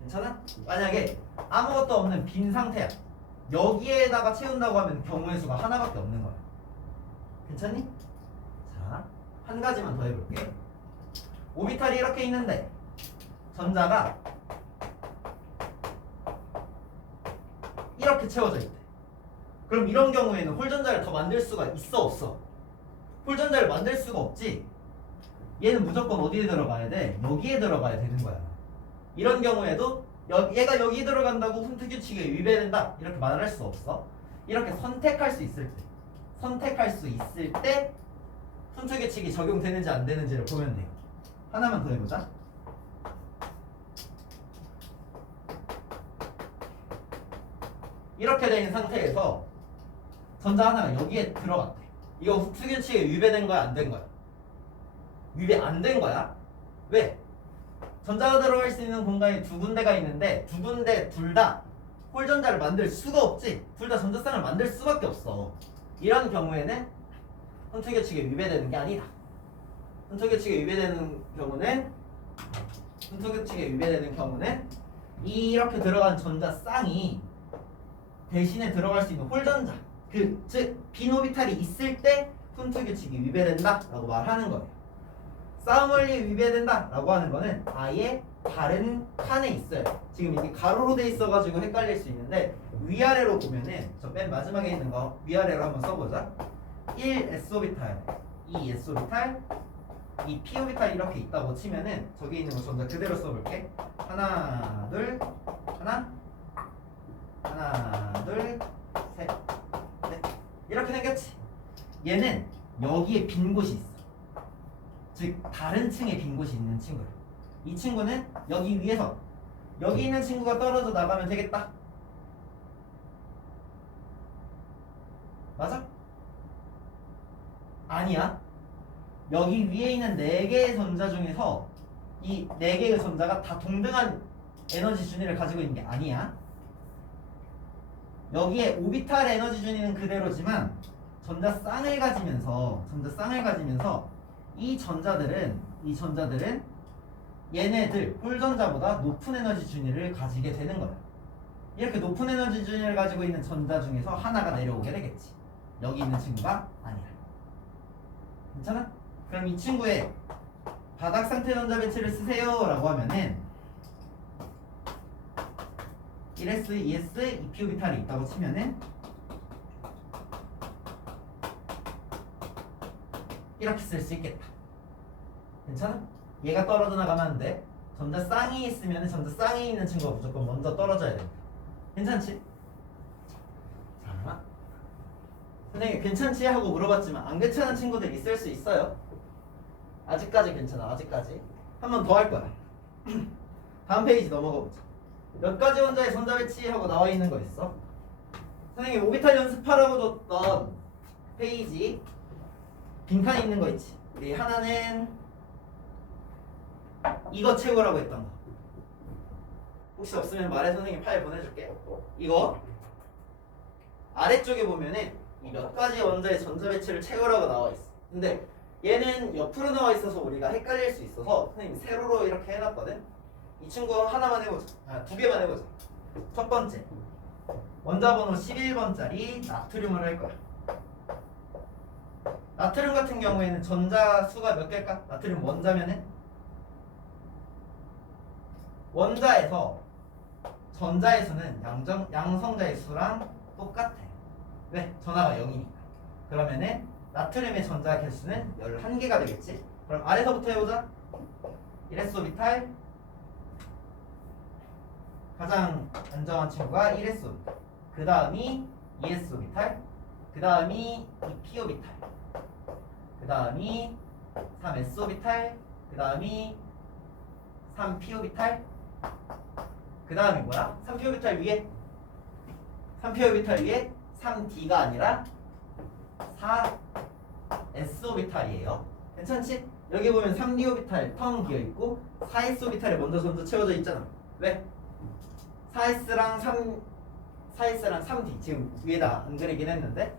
괜찮아? 만약에 아무것도 없는 빈 상태야. 여기에다가 채운다고 하면 경우의 수가 하나밖에 없는 거야. 괜찮니? 자, 한 가지만 더 해볼게. 오비탈이 이렇게 있는데 전자가 이렇게 채워져 있대. 그럼 이런 경우에는 홀전자를 더 만들 수가 있어 없어? 홀전자를 만들 수가 없지. 얘는 무조건 어디에 들어가야 돼? 여기에 들어가야 되는 거야. 이런 경우에도 얘가 여기 들어간다고 훈트 규칙에 위배된다 이렇게 말을 할 수 없어. 이렇게 선택할 수 있을 때 훈트 규칙이 적용되는지 안 되는지를 보면 돼요. 하나만 더 해보자. 이렇게 된 상태에서 전자 하나가 여기에 들어갔대. 이거 훈트 규칙에 위배된 거야 안 된 거야? 위배 안 된 거야. 왜? 전자가 들어갈 수 있는 공간이 두 군데가 있는데 두 군데 둘 다 홀전자를 만들 수가 없지. 둘 다 전자쌍을 만들 수밖에 없어. 이런 경우에는 훈트 규칙에 위배되는 게 아니다. 훈트 규칙에 위배되는 경우는 이렇게 들어간 전자쌍이 대신에 들어갈 수 있는 홀전자, 즉 비노비탈이 있을 때 훈트 규칙이 위배된다 라고 말하는 거예요. 싸움 원리 위배된다 라고 하는 거는 아예 다른 칸에 있어요. 지금 이게 가로로 돼 있어가지고 헷갈릴 수 있는데 위아래로 보면은 저 맨 마지막에 있는 거 위아래로 한번 써보자. 1s오비탈, 2s오비탈, 2p오비탈 이렇게 있다고 치면은 저기 있는 거 전자 그대로 써볼게. 하나 둘 셋 넷 이렇게 생겼지. 얘는 여기에 빈 곳이 있어. 즉 다른 층에 빈 곳이 있는 친구야. 이 친구는 여기 위에서 여기 있는 친구가 떨어져 나가면 되겠다. 맞아? 아니야. 여기 위에 있는 4개의 전자 중에서 이 4개의 전자가 다 동등한 에너지 준위를 가지고 있는 게 아니야. 여기에 오비탈 에너지 준위는 그대로지만 전자 쌍을 가지면서 이 전자들은 얘네들 홀전자보다 높은 에너지 준위를 가지게 되는 거야. 이렇게 높은 에너지 준위를 가지고 있는 전자 중에서 하나가 내려오게 되겠지. 여기 있는 친구가 아니야. 괜찮아? 그럼 이 친구의 바닥 상태 전자 배치를 쓰세요 라고 하면은 1s, 2s, 2p-오비탈이 있다고 치면은 이렇게 쓸 수 있겠다. 괜찮아? 얘가 떨어져 나가면 안 돼. 전자 쌍이 있으면 전자 쌍이 있는 친구가 무조건 먼저 떨어져야 돼. 괜찮지? 자, 선생님 괜찮지? 하고 물어봤지만 안 괜찮은 친구들 있을 수 있어요. 아직까지 괜찮아. 아직까지. 한 번 더 할 거야. 다음 페이지 넘어가 보자. 몇 가지 원자의 전자 배치하고 나와 있는 거 있어? 선생님 오비탈 연습하라고 줬던 페이지 빈칸 있는 거 있지. 우리 하나는 이거 채우라고 했던 거. 혹시 없으면 말해. 선생님 파일 보내줄게. 이거 아래쪽에 보면은 이 몇 가지 원자의 전자 배치를 채우라고 나와 있어. 근데 얘는 옆으로 나와 있어서 우리가 헷갈릴 수 있어서 선생님 세로로 이렇게 해놨거든. 이 친구 하나만 해보자. 2개만 해보자. 첫 번째 원자 번호 11번짜리 나트륨을 할 거야. 나트륨 같은 경우에는 전자 수가 몇 개일까? 나트륨 원자면은 원자에서 전자의 수는 양성자의 수랑 똑같아. 왜? 전하가 0이니까. 그러면은 나트륨의 전자 개수는 11개가 되겠지? 그럼 아래서부터 해보자. 1s-오비탈 가장 안정한 친구가 1s-오비탈, 그 다음이 2s-오비탈, 그 다음이 2p-오비탈, 그 다음이 3s-오비탈, 그 다음이 3p-오비탈, 그 다음이 뭐야? 3p-오비탈 위에 3d가 아니라 4s-오비탈이에요. 괜찮지? 여기 보면 3d-오비탈 텅 비어있고 4s-오비탈에 먼저 채워져 있잖아. 왜? 4s랑 3d 지금 위에다 안 그리긴 했는데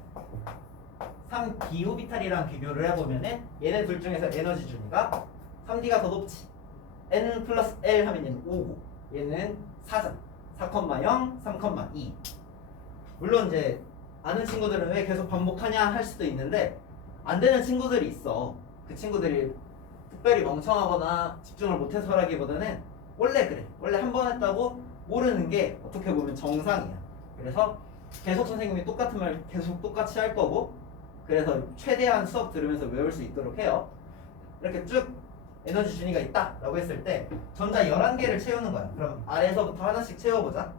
3d-오비탈이랑 비교를 해보면은 얘네 둘 중에서 에너지 준위가 3d가 더 높지. n 플러스 l 하면 얘는 5고 얘는 4잖아. 4,0, 3,2. 물론 이제 아는 친구들은 왜 계속 반복하냐 할 수도 있는데 안 되는 친구들이 있어. 그 친구들이 특별히 멍청하거나 집중을 못해서라기보다는 원래 그래. 원래 한 번 했다고 모르는 게 어떻게 보면 정상이야. 그래서 계속 선생님이 똑같은 말 계속 똑같이 할 거고, 그래서 최대한 수업 들으면서 외울 수 있도록 해요. 이렇게 쭉 에너지 준위가 있다 라고 했을 때 전자 11개를 채우는 거야. 그럼 아래에서부터 하나씩 채워보자.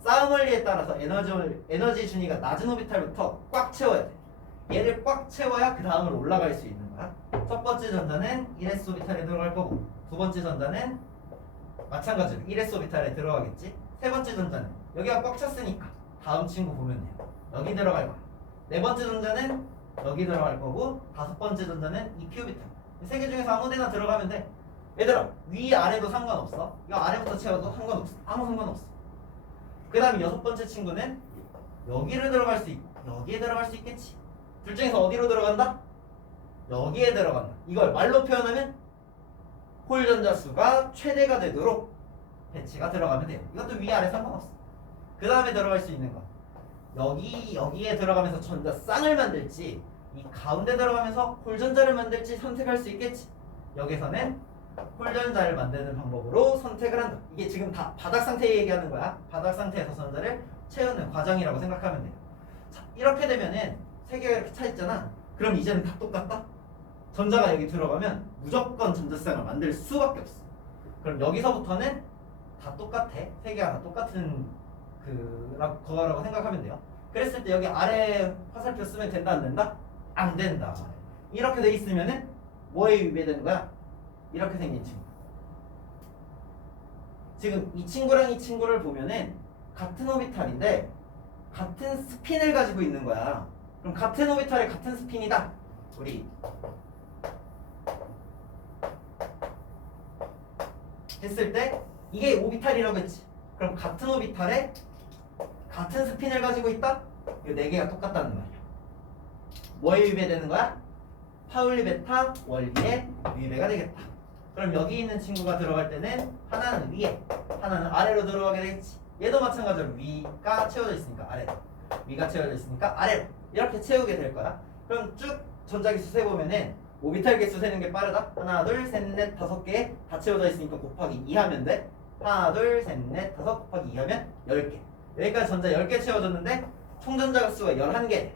싸움 원리에 따라서 에너지 준위가 낮은 오비탈부터 꽉 채워야 돼. 얘를 꽉 채워야 그 다음으로 올라갈 수 있는 거야. 첫 번째 전자는 1s 오비탈에 들어갈 거고, 두 번째 전자는 마찬가지로 1s 오비탈에 들어가겠지. 세 번째 전자는 여기가 꽉 찼으니까 다음 친구 보면 돼요. 여기 들어갈 거야. 네 번째 전자는 여기 들어갈 거고, 다섯 번째 전자는 2p 오비탈. 세 개 중에서 아무 데나 들어가면 돼. 얘들아, 위 아래도 상관없어. 이거 아래부터 채워도 상관없어. 아무 상관없어. 그 다음에 여섯 번째 친구는 여기를 들어갈 수 있고 여기에 들어갈 수 있겠지. 둘 중에서 어디로 들어간다? 여기에 들어간다. 이걸 말로 표현하면 홀 전자 수가 최대가 되도록 배치가 들어가면 돼요. 이것도 위아래 상관없어. 그 다음에 들어갈 수 있는 거, 여기에 들어가면서 전자 쌍을 만들지 이 가운데 들어가면서 홀 전자를 만들지 선택할 수 있겠지. 여기서는 홀 전자를 만드는 방법으로 선택을 한다. 이게 지금 다 바닥 상태 얘기하는 거야. 바닥 상태에서 전자를 채우는 과정이라고 생각하면 돼요. 자, 이렇게 되면은 세 개가 이렇게 차 있잖아. 그럼 이제는 다 똑같다. 전자가 여기 들어가면 무조건 전자쌍을 만들 수밖에 없어. 그럼 여기서부터는 다 똑같아. 세 개가 다 똑같은 그거라고 생각하면 돼요. 그랬을 때 여기 아래 화살표 쓰면 된다 안 된다? 안 된다. 이렇게 돼 있으면은 뭐에 위배되는 거야? 이렇게 생긴 친구. 지금 이 친구랑 이 친구를 보면은 같은 오비탈인데 같은 스핀을 가지고 있는 거야. 그럼 같은 오비탈에 같은 스핀이다. 우리 했을 때 이게 오비탈이라고 했지. 그럼 같은 오비탈에 같은 스핀을 가지고 있다? 이 네 개가 똑같다는 말이야. 뭐에 위배되는 거야? 파울리 베타 원리의 위배가 되겠다. 그럼 여기 있는 친구가 들어갈 때는 하나는 위에, 하나는 아래로 들어가게 되겠지. 얘도 마찬가지로 위가 채워져 있으니까 아래로, 위가 채워져 있으니까 아래로 이렇게 채우게 될 거야. 그럼 쭉 전자기수 세보면은 오비탈 개수 세는 게 빠르다. 하나, 둘, 셋, 넷, 다섯 개 다 채워져 있으니까 곱하기 2 하면 돼. 하나, 둘, 셋, 넷, 다섯 곱하기 2 하면 10개. 여기까지 전자 10개 채워졌는데 총 전자가 수가 11개.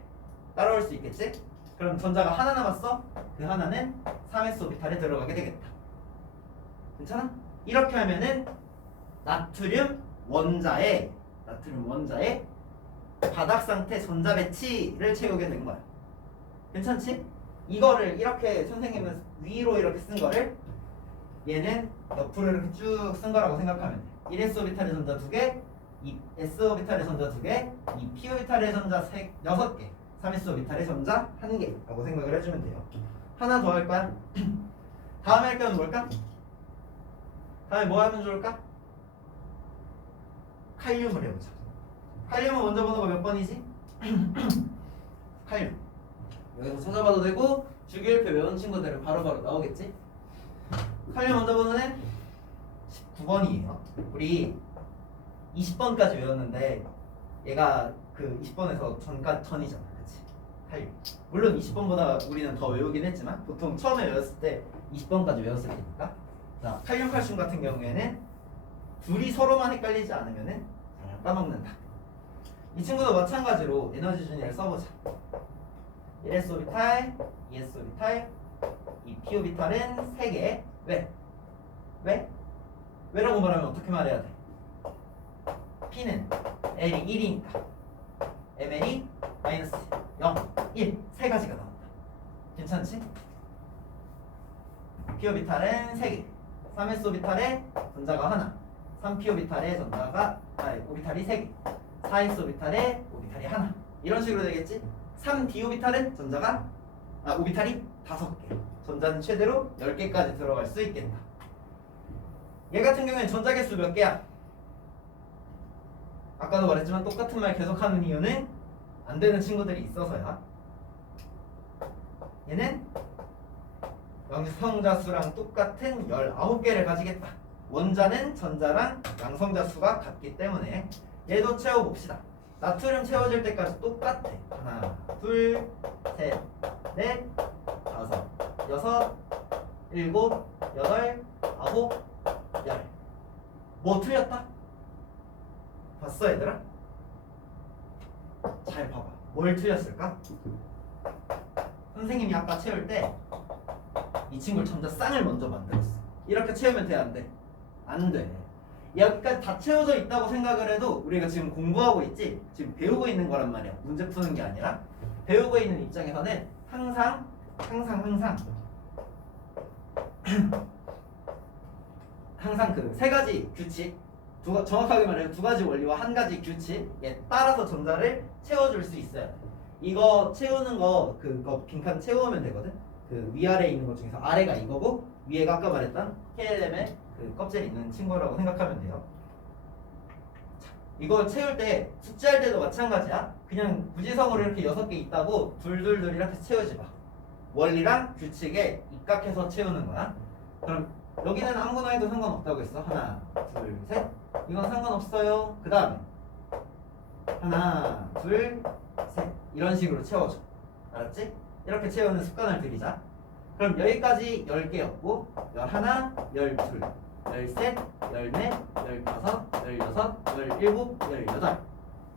따라올 수 있겠지? 그럼 전자가 하나 남았어? 그 하나는 3s 오비탈에 들어가게 되겠다. 괜찮아? 이렇게 하면은 나트륨 원자의 바닥 상태 전자 배치를 채우게 된 거야. 괜찮지? 이거를 이렇게 선생님은 위로 이렇게 쓴 거를 얘는 옆으로 이렇게 쭉 쓴 거라고 생각하면 돼. 1s 오비탈의 전자 2개, 2s 오비탈의 전자 2개, 2p 오비탈의 전자 6개, 3s 오비탈의 전자 1개라고 생각을 해주면 돼요. 하나 더 할 거야. 다음에 할 거는 뭘까? 다음에 뭐 하면 좋을까? 칼륨을 해보자. 칼륨은 먼저 번호가 몇 번이지? 칼륨. 여기서 찾아봐도 되고 주기율표 외운 친구들은 바로바로 나오겠지? 칼륨 먼저 번호는 19번이에요. 우리 20번까지 외웠는데 얘가 그 20번에서 전이잖아. 그치? 칼륨. 물론 20번보다 우리는 더 외우긴 했지만 보통 처음에 외웠을 때 20번까지 외웠을 테니까. 자, 칼륨 칼슘 같은 경우에는 둘이 서로만 헷갈리지 않으면은 잘 까먹는다. 이 친구도 마찬가지로 에너지 준위를 써보자. 1s 오비탈, 2s 오비탈, 2p 오비탈은 3개. 왜? 왜? 왜라고 말하면 어떻게 말해야 돼? p는 l이 1이니까 ml이 마이너스 0, 1, 세 가지가 나온다. 괜찮지? p 오비탈은 3개, 3s 오비탈에 전자가 하나, 3p 오비탈에 전자가 오비탈이 3개, 4s 오비탈에 오비탈이 하나. 이런 식으로 되겠지? 3d 오비탈은 전자가 오비탈이 5개. 전자는 최대로 10개까지 들어갈 수 있겠다. 얘 같은 경우에는 전자 개수 몇 개야? 아까도 말했지만 똑같은 말 계속하는 이유는 안 되는 친구들이 있어서야. 얘는 양성자 수랑 똑같은 19개를 가지겠다. 원자는 전자랑 양성자 수가 같기 때문에 얘도 채워봅시다. 나트륨 채워질 때까지 똑같아. 하나, 둘, 셋, 넷, 다섯, 여섯, 일곱, 여덟, 아홉, 열. 뭐 틀렸다? 봤어 얘들아? 잘 봐봐. 뭘 틀렸을까? 선생님이 아까 채울 때 이 친구를 전자 쌍을 먼저 만들었어. 이렇게 채우면 돼, 안 돼? 안 돼. 여기까지 다 채워져 있다고 생각을 해도 우리가 지금 공부하고 있지? 지금 배우고 있는 거란 말이야. 문제 푸는 게 아니라. 배우고 있는 입장에서는 항상 그 세 가지 규칙, 정확하게 말하면 두 가지 원리와 한 가지 규칙에 따라서 전자를 채워줄 수 있어야 돼. 이거 채우는 거 그거 빈칸 채우면 되거든. 그 위아래 있는 것 중에서 아래가 이거고 위에가 아까 말했던 KLM의 그 껍질이 있는 친구라고 생각하면 돼요. 자, 이거 채울 때 숙제할 때도 마찬가지야. 그냥 부지성으로 이렇게 6개 있다고 둘둘둘 이렇게 채우지 마. 원리랑 규칙에 입각해서 채우는 거야. 그럼 여기는 아무거나 해도 상관없다고 했어. 하나, 둘, 셋. 이건 상관없어요. 그 다음에 하나, 둘, 셋. 이런 식으로 채워줘. 알았지? 이렇게 채우는 습관을 들이자. 그럼 여기까지 10개였고 11, 12, 13, 14, 15, 16, 17,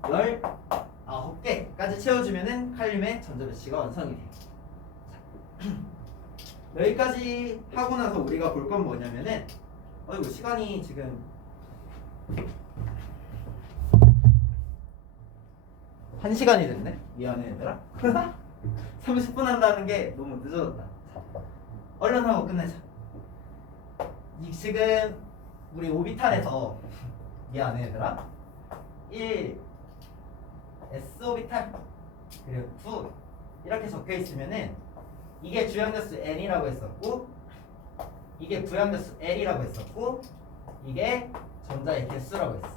18, 19개까지 채워주면은 칼륨의 전자 배치가 완성이 돼요. 여기까지 하고 나서 우리가 볼 건 뭐냐면은 어이구 시간이 지금 1시간이 됐네. 미안해 얘들아. 30분 한다는 게 너무 늦어졌다. 얼른 하고 끝내자. 지금 우리 오비탈에서 미안해 얘들아 1 s오비탈 그리고 2 이렇게 적혀 있으면은 이게 주양자수 n이라고 했었고 이게 부양자수 l이라고 했었고 이게 전자의 개수라고 했어.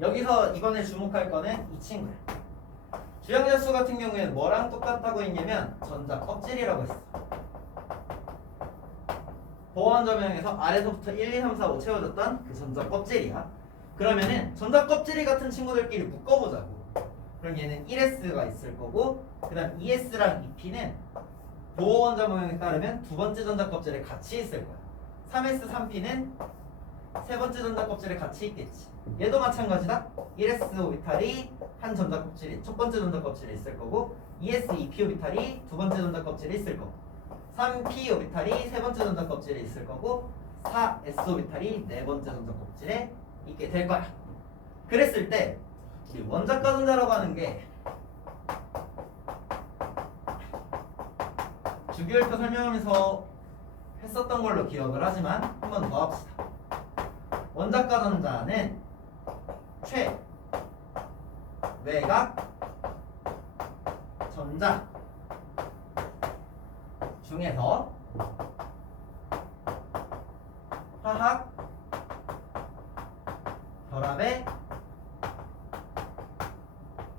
여기서 이번에 주목할 거는 이 친구야. 주양자수 같은 경우에는 뭐랑 똑같다고 했냐면 전자 껍질이라고 했어. 보원 점형에서 아래서부터 1, 2, 3, 4, 5 채워졌던 그 전자 껍질이야. 그러면은 전자 껍질이 같은 친구들끼리 묶어보자고. 그럼 얘는 1s가 있을 거고 그 다음 2s랑 2p는 보원 점형에 따르면 두 번째 전자 껍질에 같이 있을 거야. 3s, 3p는 세 번째 전자 껍질에 같이 있겠지. 얘도 마찬가지다. 1s 오비탈이 한 전자 껍질이 첫 번째 전자 껍질에 있을 거고 2s, 2p 오비탈이 두 번째 전자 껍질에 있을 거고 3p 오비탈이 세 번째 전자 껍질에 있을 거고 4s 오비탈이 네 번째 전자 껍질에 있게 될 거야. 그랬을 때 우리 원자과 전자라고 하는 게 주기율표 설명하면서 했었던 걸로 기억을 하지만 한 번 더 합시다. 원자과 전자는 최외각 전자 중에서 화학 결합에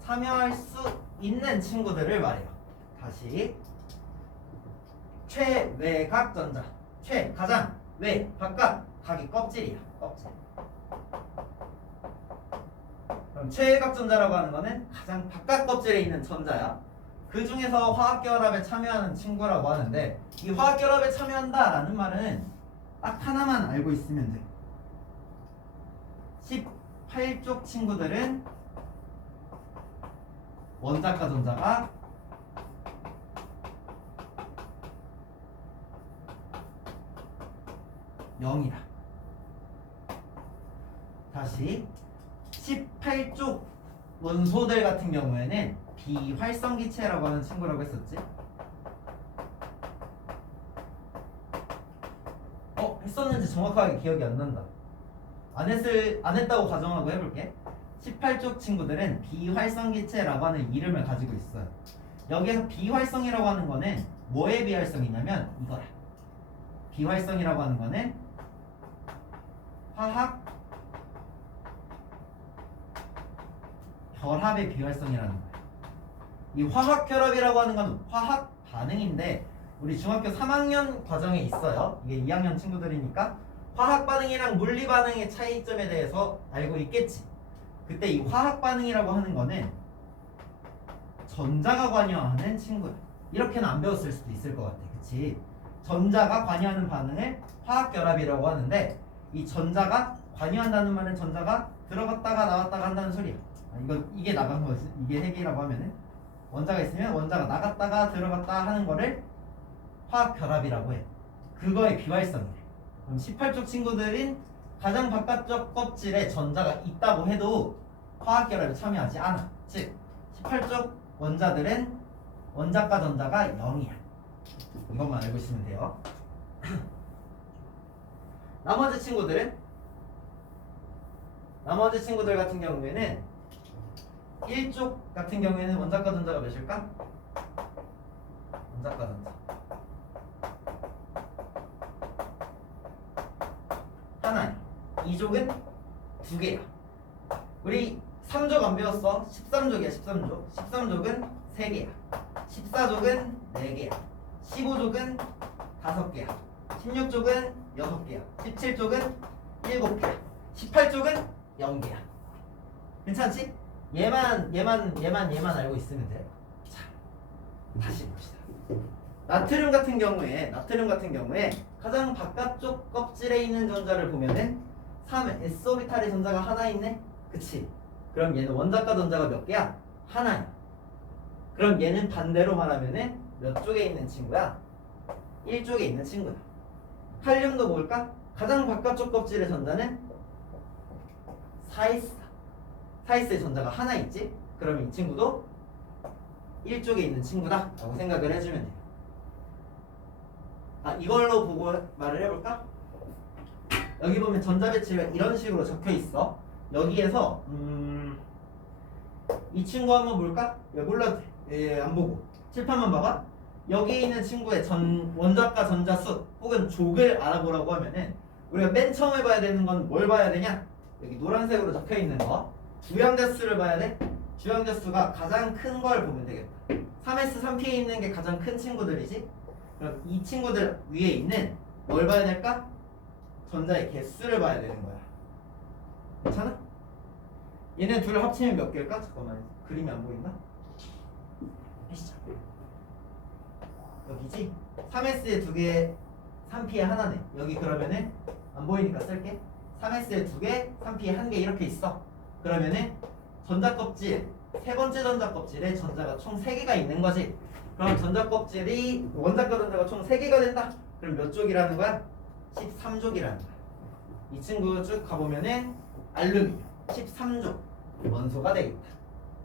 참여할 수 있는 친구들을 말해요. 다시 최외각 전자 최 가장 외 바깥 각이 껍질이야. 껍질. 그럼 최외각 전자라고 하는 거는 가장 바깥 껍질에 있는 전자야. 그 중에서 화학 결합에 참여하는 친구라고 하는데 이 화학 결합에 참여한다라는 말은 딱 하나만 알고 있으면 돼. 18쪽 친구들은 원자과 전자가 (0이다) 다시 18쪽 원소들 같은 경우에는 비활성기체라고 하는 친구라고 했었지. 했었는지 정확하게 기억이 안 난다. 안 했다고 가정하고 해볼게. 18쪽 친구들은 비활성기체라고 하는 이름을 가지고 있어요. 여기에서 비활성이라고 하는 거는 뭐의 비활성이냐면 이거야. 비활성이라고 하는 거는 화학 결합의 비활성이라는 거야. 이 화학 결합이라고 하는 건 화학 반응인데 우리 중학교 3학년 과정에 있어요. 이게 2학년 친구들이니까 화학 반응이랑 물리 반응의 차이점에 대해서 알고 있겠지. 그때 이 화학 반응이라고 하는 거는 전자가 관여하는 친구야. 이렇게는 안 배웠을 수도 있을 것 같아. 그치? 전자가 관여하는 반응을 화학 결합이라고 하는데 이 전자가 관여한다는 말은 전자가 들어갔다가 나왔다가 한다는 소리야. 이게 나간 거지. 이게 핵이라고 하면은 원자가 있으면 원자가 나갔다가 들어갔다 하는 거를 화학 결합이라고 해. 그거의 비활성이래. 그럼 18쪽 친구들은 가장 바깥쪽 껍질에 전자가 있다고 해도 화학 결합에 참여하지 않아. 즉 18쪽 원자들은 원자과 전자가 0이야. 이것만 알고 있으면 돼요. 나머지 친구들 같은 경우에는 1쪽 같은 경우에는 원자과 전자가 몇일까? 원자과 전자 하나야. 2족은 2개야. 우리 3족 안 배웠어? 13족이야. 13족은 3개야. 14족은 4개야. 15족은 5개야. 16족은 6개야. 17족은 7개야. 18족은 0개야. 괜찮지? 얘만 알고 있으면 돼. 자, 다시 봅시다. 나트륨 같은 경우에 가장 바깥쪽 껍질에 있는 전자를 보면은 3s 오비탈의 전자가 하나 있네. 그치? 그럼 얘는 원자과 전자가 몇 개야? 하나야. 그럼 얘는 반대로 말하면은 몇 쪽에 있는 친구야? 1쪽에 있는 친구야. 칼륨도 뭘까? 가장 바깥쪽 껍질의 전자는 4s. 4s의 전자가 하나 있지? 그럼 이 친구도 1쪽에 있는 친구다 라고 생각을 해주면 돼요. 이걸로 보고 말을 해볼까? 여기 보면 전자배치가 이런 식으로 적혀 있어. 여기에서 이 친구 한번 볼까? 야, 몰라도 돼. 안 보고 칠판만 봐봐. 여기 있는 친구의 원자과 전자수 혹은 족을 알아보라고 하면은 우리가 맨 처음에 봐야 되는 건 뭘 봐야 되냐? 여기 노란색으로 적혀 있는 거 주양자수를 봐야 돼. 주양자수가 가장 큰 걸 보면 되겠다. 3s 3p에 있는 게 가장 큰 친구들이지. 그럼 이 친구들 위에 있는 뭘 봐야 될까? 전자의 개수를 봐야 되는 거야. 괜찮아? 얘네 둘 합치면 몇 개일까? 잠깐만, 그림이 안 보인다? 해시죠. 여기지? 3s에 2개, 3p에 하나네. 여기 그러면은 안 보이니까 쓸게. 3s에 2개, 3p에 1개 이렇게 있어. 그러면은 전자 껍질, 세 번째 전자 껍질에 전자가 총 3개가 있는 거지. 그럼 전자 껍질이 원자과 전자가 총 3개가 된다. 그럼 몇 족이라는 거야? 13족이라는 거야. 이 친구 쭉 가보면은 알루미늄 13족 원소가 되겠다.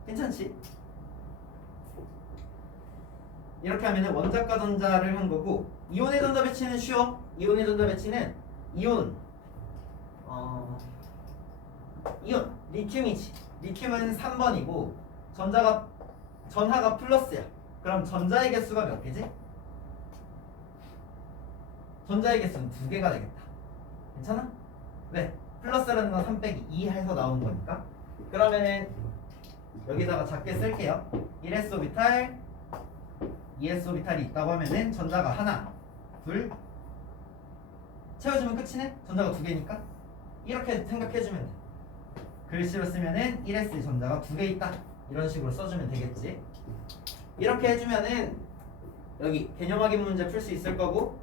괜찮지? 이렇게 하면은 원자과 전자를 한 거고, 이온의 전자 배치는 쉬워. 이온의 전자 배치는 이온 리튬이지. 리튬은 3번이고 전하가 플러스야. 그럼 전자의 개수가 몇 개지? 전자의 개수는 2개가 되겠다. 괜찮아? 네. 플러스라는 건 3 빼기 2 해서 나온 거니까. 그러면은 여기다가 작게 쓸게요. 1s 오비탈 2s 오비탈이 있다고 하면은 전자가 하나, 둘 채워주면 끝이네? 전자가 2개니까 이렇게 생각해주면 돼. 글씨로 쓰면은 1s 전자가 2개 있다 이런 식으로 써주면 되겠지. 이렇게 해주면은 여기 개념 확인 문제 풀 수 있을 거고,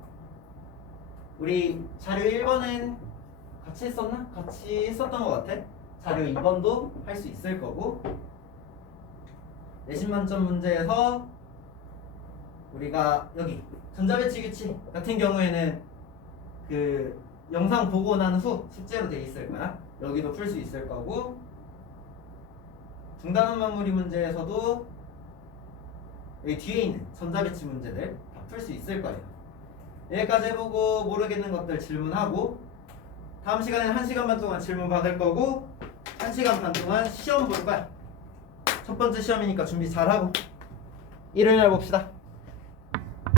우리 자료 1번은 같이 했었나? 같이 했었던 것 같아. 자료 2번도 할 수 있을 거고, 내신 만점 문제에서 우리가 여기 전자배치 규칙 같은 경우에는 그 영상 보고 난 후 숙제로 돼 있을 거야. 여기도 풀 수 있을 거고, 중단원 마무리 문제에서도 여기 뒤에 있는 전자배치 문제들 다 풀 수 있을 거예요. 여기까지 해보고 모르겠는 것들 질문하고, 다음 시간에는 1시간 반 동안 질문 받을 거고 1시간 반 동안 시험 볼 거야. 첫 번째 시험이니까 준비 잘하고 일요일 날 봅시다.